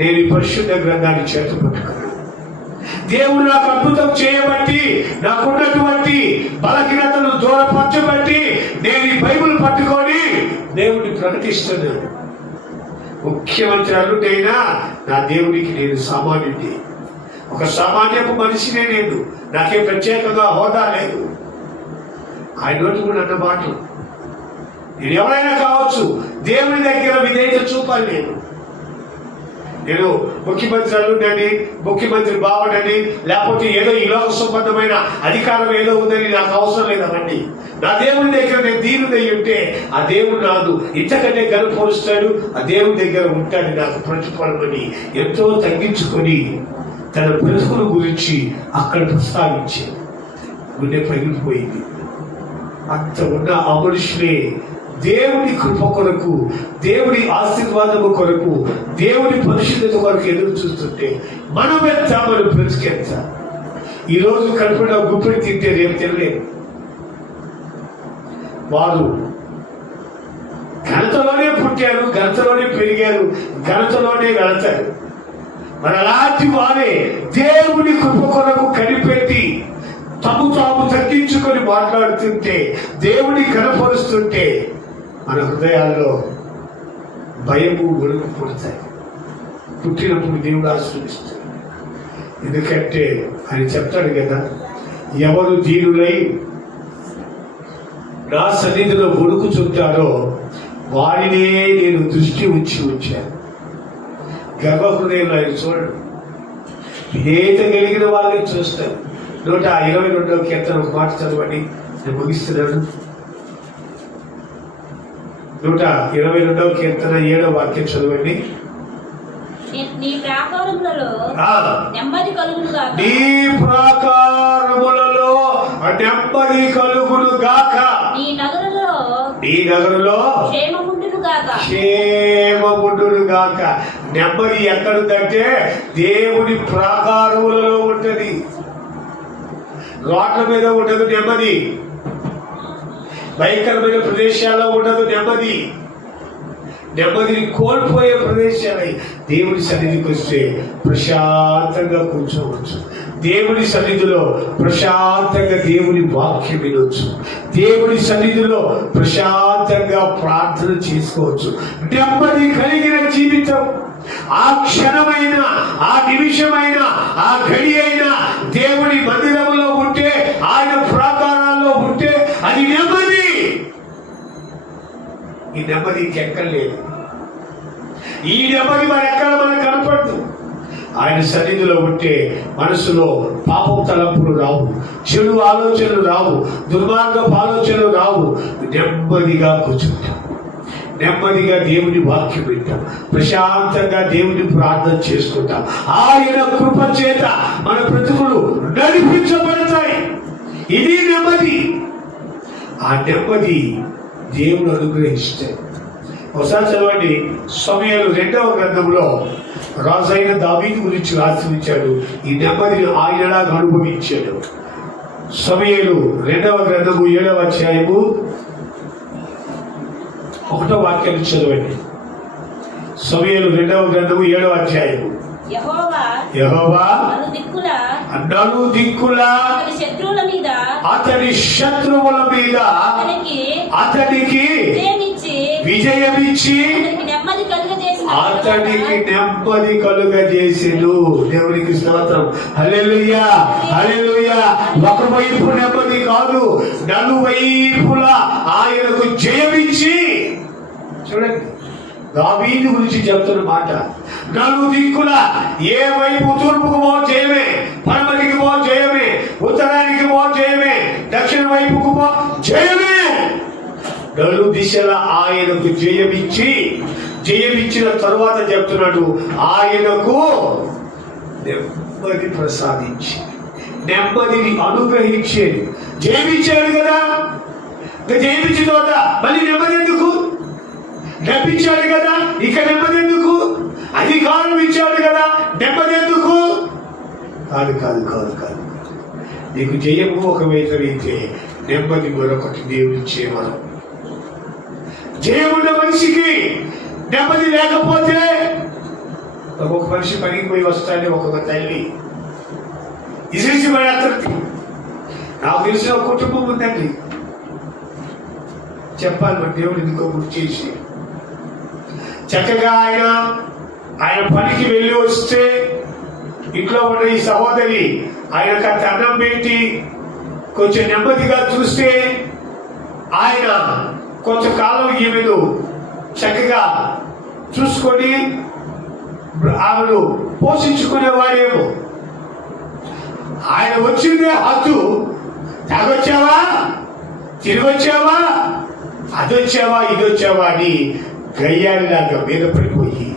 నేను ఈ పరిశుద్ధ గ్రంథాన్ని చేతుపట్టుకున్నాను. దేవుడు నాకు అద్భుతం చేయబట్టి, నాకున్నటువంటి బలహీనతను దూరపరచబట్టి నేను ఈ బైబిల్ పట్టుకొని దేవుడిని ప్రకటిస్తున్నాను. ముఖ్యమంత్రి అల్లుడైనా నా దేవుడికి నేను సామాన్యుడిని, ఒక సామాన్యపు మనిషినే. నాకేం ప్రత్యేకంగా హోదా లేదు. ఆయన నోటి కూడా అన్న మాటలు నేను ఎవరైనా కావచ్చు, దేవుని దగ్గర విధేయత చూపాలి. నేను ముఖ్యమంత్రి అల్లుడని, ముఖ్యమంత్రి బావడని, లేకపోతే ఏదో ఈ లోక సంబంధమైన అధికారం ఏదో ఉందని నాకు అవసరం లేదనండి. నా దేవుని దగ్గర నేను దీనుడై ఉంటే ఆ దేవుడు నాకు ఇంతకంటే గనుపరుస్తాడు. ఆ దేవుని దగ్గర ఉంటాడు నాకు ప్రతిఫలమని ఎంతో తగ్గించుకొని తన బ్రతుకుల గురించి అక్కడ ప్రస్తావించాడు. గుండె పగిలిపోయింది. అంత ఉన్న ఆ మనుషులే దేవుని కృప కొరకు, దేవుని ఆశీర్వాదము కొరకు, దేవుని పరిశుద్ధత కొరకు ఎదురు చూస్తుంటే మనం ఎంత, మన బ్రతికెంత. ఈరోజు కడుపున గుప్పిడి తింటే రేపు తినలేదు. వారు ఘనతలోనే పుట్టారు, ఘనతలోనే పెరిగారు, ఘనతలోనే వెళతారు. మరి అలాంటి వారే దేవుని కృప కొరకు కనిపెట్టి తాము తగ్గించుకొని మాట్లాడుతుంటే, దేవుని కనపరుస్తుంటే మన హృదయాల్లో భయము, వణుకు పుడతాయి. పుట్టినప్పుడు దేవుడు ఆశీర్వదిస్తాడు. ఎందుకంటే ఆయన చెప్తాడు కదా, ఎవరు దీనులై నా సన్నిధిలో వణుకుచుంటారో వారినే నేను దృష్టి ఉంచాను. గర్భహృదయంలో ఆయన చూడడు, విధేయత కలిగిన వాళ్ళని చూస్తాను. 122వ కీర్తన ఒక మాట చదవండి, నేను ముగిస్తున్నాను. 122వ కీర్తన 7వ వాక్యం చదవండి. నీ ప్రాకారములలో నెమ్మది కలుగును గాక, నీ ప్రాకారములలో నెమ్మది కలుగును గాక, నీ నగరులో క్షేమముండును గాక. నెమ్మది ఎక్కడుందంటే దేవుని ప్రాకారములలో ఉంటది. రోడ్ల మీద ఉండదు నెమ్మది, భయంకరమైన ప్రదేశాల్లో ఉండదు నెమ్మది. నెమ్మదిని కోల్పోయే ప్రదేశాలై దేవుని సన్నిధికి వస్తే ప్రశాంతంగా కూర్చోవచ్చు. దేవుని సన్నిధిలో ప్రశాంతంగా దేవుని వాక్యం వినొచ్చు. దేవుని సన్నిధిలో ప్రశాంతంగా ప్రార్థన చేసుకోవచ్చు. నెమ్మది కలిగిన జీవితం ఆ క్షణమైన, ఆ నిమిషమైన, ఆ గడి అయినా దేవుని మందిరంలో ఉంటే, ఆయన ప్రాకారాల్లో ఉంటే అది నెమ్మది. ఈ నెమ్మది ఇంకెక్కర్లేదు. ఈ నెమ్మది ఎక్కడ మనకు కనపడదు. ఆయన సన్నిధిలో ఉంటే మనసులో పాపం తలంపులు రావు, చెడు ఆలోచనలు రావు, దుర్మార్గపు ఆలోచనలు రావు. నెమ్మదిగా కూర్చుంటాం, నెమ్మదిగా దేవుని వాక్యం వింటాం, ప్రశాంతంగా దేవుని ప్రార్థన చేసుకుంటాం. ఆయన కృప చేత మన బ్రతుకులు నడిపించబడతాయి. ఇది నెమ్మది. ఆ నెమ్మది దేవుడు అనుగ్రహిస్తాడు. ఒకసారి చదవండి, సమూయేలు 2వ గ్రంథంలో రాజైన దావీదు గురించి రాసించాడు. ఈ నెమ్మదిని ఆయన ఎలాగ అనుభవించాడు. సమూయేలు 2వ గ్రంథము 7వ అధ్యాయము 1వ వాక్యాన్ని చదవండి. సమూయేలు 2వ గ్రంథము 7వ అధ్యాయము. యెహోవా నలుదిక్కుల అతని శత్రువుల మీద అతనికి విజయమిచ్చి అతనికి నెమ్మది కలుగజేసెను. దేవునికి స్తోత్రం. హల్లెలూయా, హల్లెలూయా. ఒకవైపు నెమ్మది కాదు, నలువైపులా ఆయనకు జయమిచ్చి. చూడండి, దావీదు గురించి చెప్తున్న మాట. నలుదిక్కుల, ఏ వైపు తూర్పుకు పో జయమే, పడమటికి పో జయమే, ఉత్తరానికి పో జయమే, దక్షిణ వైపుకు పో జయమే. నలు దిశల ఆయనకు జయమిచ్చిన తరువాత చెప్తున్నాడు, ఆయనకు నెమ్మది ప్రసాదించి, నెమ్మదిని అనుగ్రహించేది. జయమిచ్చాడు కదా, జయమిచ్చిన తర్వాత మళ్ళీ నెమ్మది ఎందుకు? నప్పించాడు కదా, ఇక నెమ్మది ఎందుకు? అధికారం ఇచ్చాడు కదా, నెమ్మది ఎందుకు? కాదు కాదు కాదు కాదు. నీకు జయము ఒక వైఖరైతే నెమ్మది మరొకటి దేవుడిచ్చే మనం. జయమున్న మనిషికి నెమ్మది లేకపోతే, ఒక మనిషి పనికి పోయి వస్తానే ఒక్కొక్క తల్లి ఇసేసి పడేస్తుంది. నాకు తెలిసిన ఒక కుటుంబం ఉందండి, చెప్పాలి మరి దేవుడు ఎందుకో గుర్తు చేసి. చక్కగా ఆయన పనికి వెళ్ళి వస్తే ఇంట్లో ఉన్న ఈ సహోదరి ఆయనకు అన్నం పెట్టి కొంచెం నెమ్మదిగా చూస్తే, ఆయన కొంతకాలం ఈమెను చక్కగా చూసుకొని ఆమెను పోషించుకునేవాడేమో. ఆయన వచ్చిందే హద్దు. తాగొచ్చావా, తిరిగొచ్చావా, అదొచ్చావా, ఇదొచ్చావా అని గయ్యాలిలాగా మీద పడిపోయి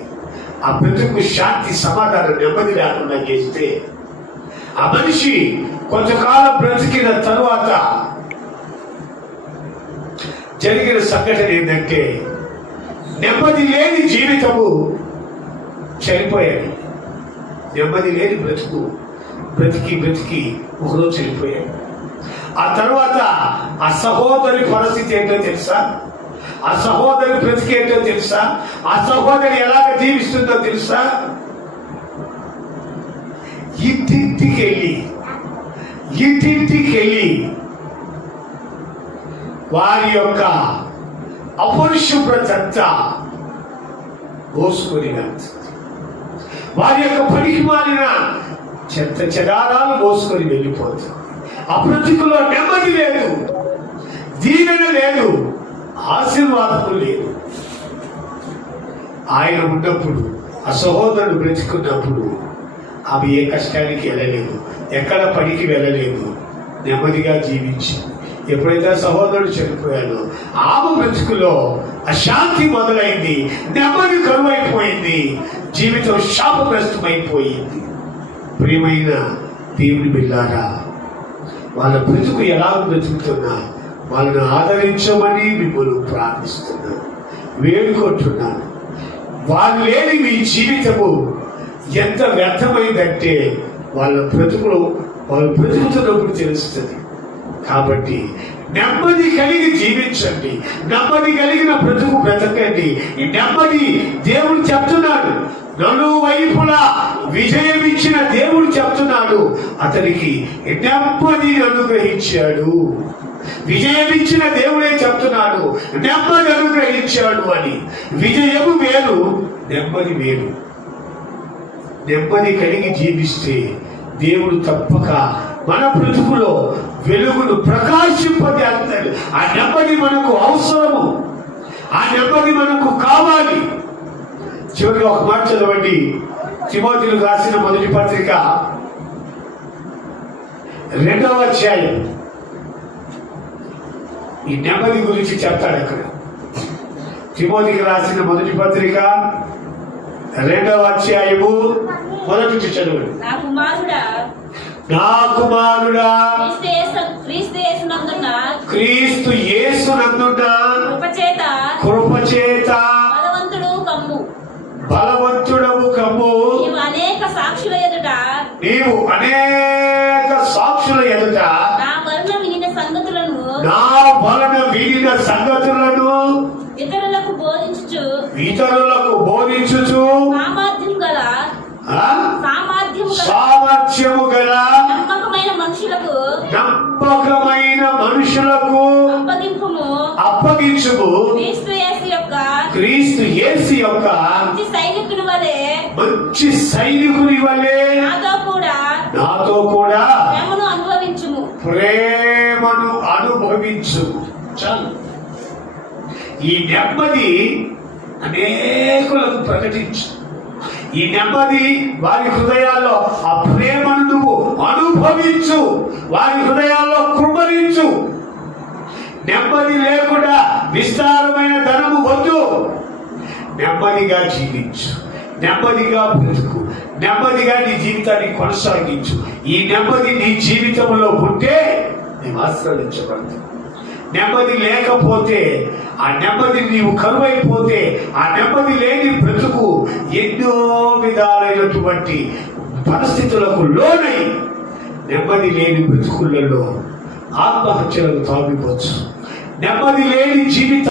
ఆ బ్రతుకు శాంతి, సమాధానం, నెమ్మది లేకుండా చేస్తే, ఆ మనిషి కొంతకాలం బ్రతికిన తరువాత జరిగిన సంఘటన ఏంటంటే, నెమ్మది లేని జీవితము చనిపోయాడు. నెమ్మది లేని బ్రతికి ఒకరోజు చనిపోయాడు. ఆ తర్వాత ఆ సహోదరి పరిస్థితి ఏంటో తెలుసా? ఆ సహోదరి బ్రతికేంటో తెలుసా? ఆ సహోదరి ఎలాగ జీవిస్తుందో తెలుసా? ఇంటింటికెళ్ళి వారి యొక్క అపరిశుభ్రతంతా మోసుకొని వారి యొక్క పనికి మాలిన చెత్త చెదారాలు మోసుకొని వెళ్ళిపోతుంది. ఆ బ్రతుకులో నెమ్మది లేదు, దీవెన లేదు, ఆశీర్వాదము లేదు. ఆయన ఉన్నప్పుడు, ఆ సహోదరుడు బ్రతికున్నప్పుడు ఆమె ఏ కష్టానికి వెళ్ళలేదు, ఎక్కడ పనికి వెళ్ళలేదు, నెమ్మదిగా జీవించింది. ఎప్పుడైతే సహోదరుడు చనిపోయాడో ఆమె బ్రతుకులో అశాంతి మొదలైంది, నెమ్మది కరువైపోయింది, జీవితం శాపగ్రస్తమైపోయింది. ప్రియమైన దేవుని బిడ్డలారా, వాళ్ళ బ్రతుకు ఎలా బ్రతుకుతున్నా వాళ్ళను ఆదరించమని మిమ్మల్ని ప్రార్థిస్తున్నాను, వేడుకుంటున్నాను. వారు లేని మీ జీవితము ఎంత వ్యర్థమైందంటే వాళ్ళు బ్రతుకుతున్నప్పుడు తెలుస్తుంది. కాబట్టి నెమ్మది కలిగి జీవించండి, నెమ్మది కలిగిన బ్రతుకు బ్రతకండి. ఈ నెమ్మది దేవుడు చెప్తున్నాడు, నలువైపులా విజయం ఇచ్చిన దేవుడు చెప్తున్నాడు, అతనికి నెమ్మదిని అనుగ్రహించాడు. విజయం ఇచ్చిన దేవుడే చెప్తున్నాడు, నెమ్మది అనుగ్రహించాడు అని. విజయము వేరు, నెమ్మది వేరు. నెమ్మది కలిగి జీవిస్తే దేవుడు తప్పక మన బ్రతుకులో వెలుగును ప్రకాశింపజేస్తాడు. ఆ నెమ్మది మనకు అవసరము, ఆ నెమ్మది మనకు కావాలి. చివరిగా ఒక మాట చదవండి, తిమోతిలకు రాసిన మొదటి పత్రిక 2వ అధ్యాయం. ఈ నెమ్మది గురించి చెప్తాడు అక్కడ. తిమోతికి రాసిన మొదటి పత్రిక 2వ అధ్యాయము మొదటి చదవండి. నా కుమారుడా క్రీస్తు యేసునందున కృపచేత బలవంతుడవు కమ్ము. నీవు అనేక సాక్షుల ఎదుట నా వలన వినిన సంగతులను ఇతరులకు బోధించుచు సామర్థ్యము గల నమ్మకమైన మనుషులకు అప్పగించుము. క్రీస్తు యేసు యొక్క మంచి సైనికుని వలె నాతో కూడా ప్రేమను అనుభవించుము. చాలు. ఈ నెమ్మది అనేకులకు ప్రకటించు. ఈ నెమ్మది వారి హృదయాల్లో ఆ ప్రేమను నువ్వు అనుభవించు, వారి హృదయాల్లో కృమరించు. నెమ్మది లేకుండా విస్తారమైన ధనము వద్దు. నెమ్మదిగా జీవించు, నెమ్మదిగా బ్రతుకు, నెమ్మదిగా నీ జీవితాన్ని కొనసాగించు. ఈ నెమ్మది నీ జీవితంలో ఉంటే నీవు ఆశీర్వదించబడతావు. నెమ్మది లేకపోతే, ఆ నెమ్మది నీవు కరువైపోతే, ఆ నెమ్మది లేని బ్రతుకు ఎన్నో విధాలైనటువంటి పరిస్థితులకు లోనై నెమ్మది లేని బ్రతుకులలో ఆత్మహత్యలకు తావిపోవచ్చు. నెమ్మది లేని జీవితం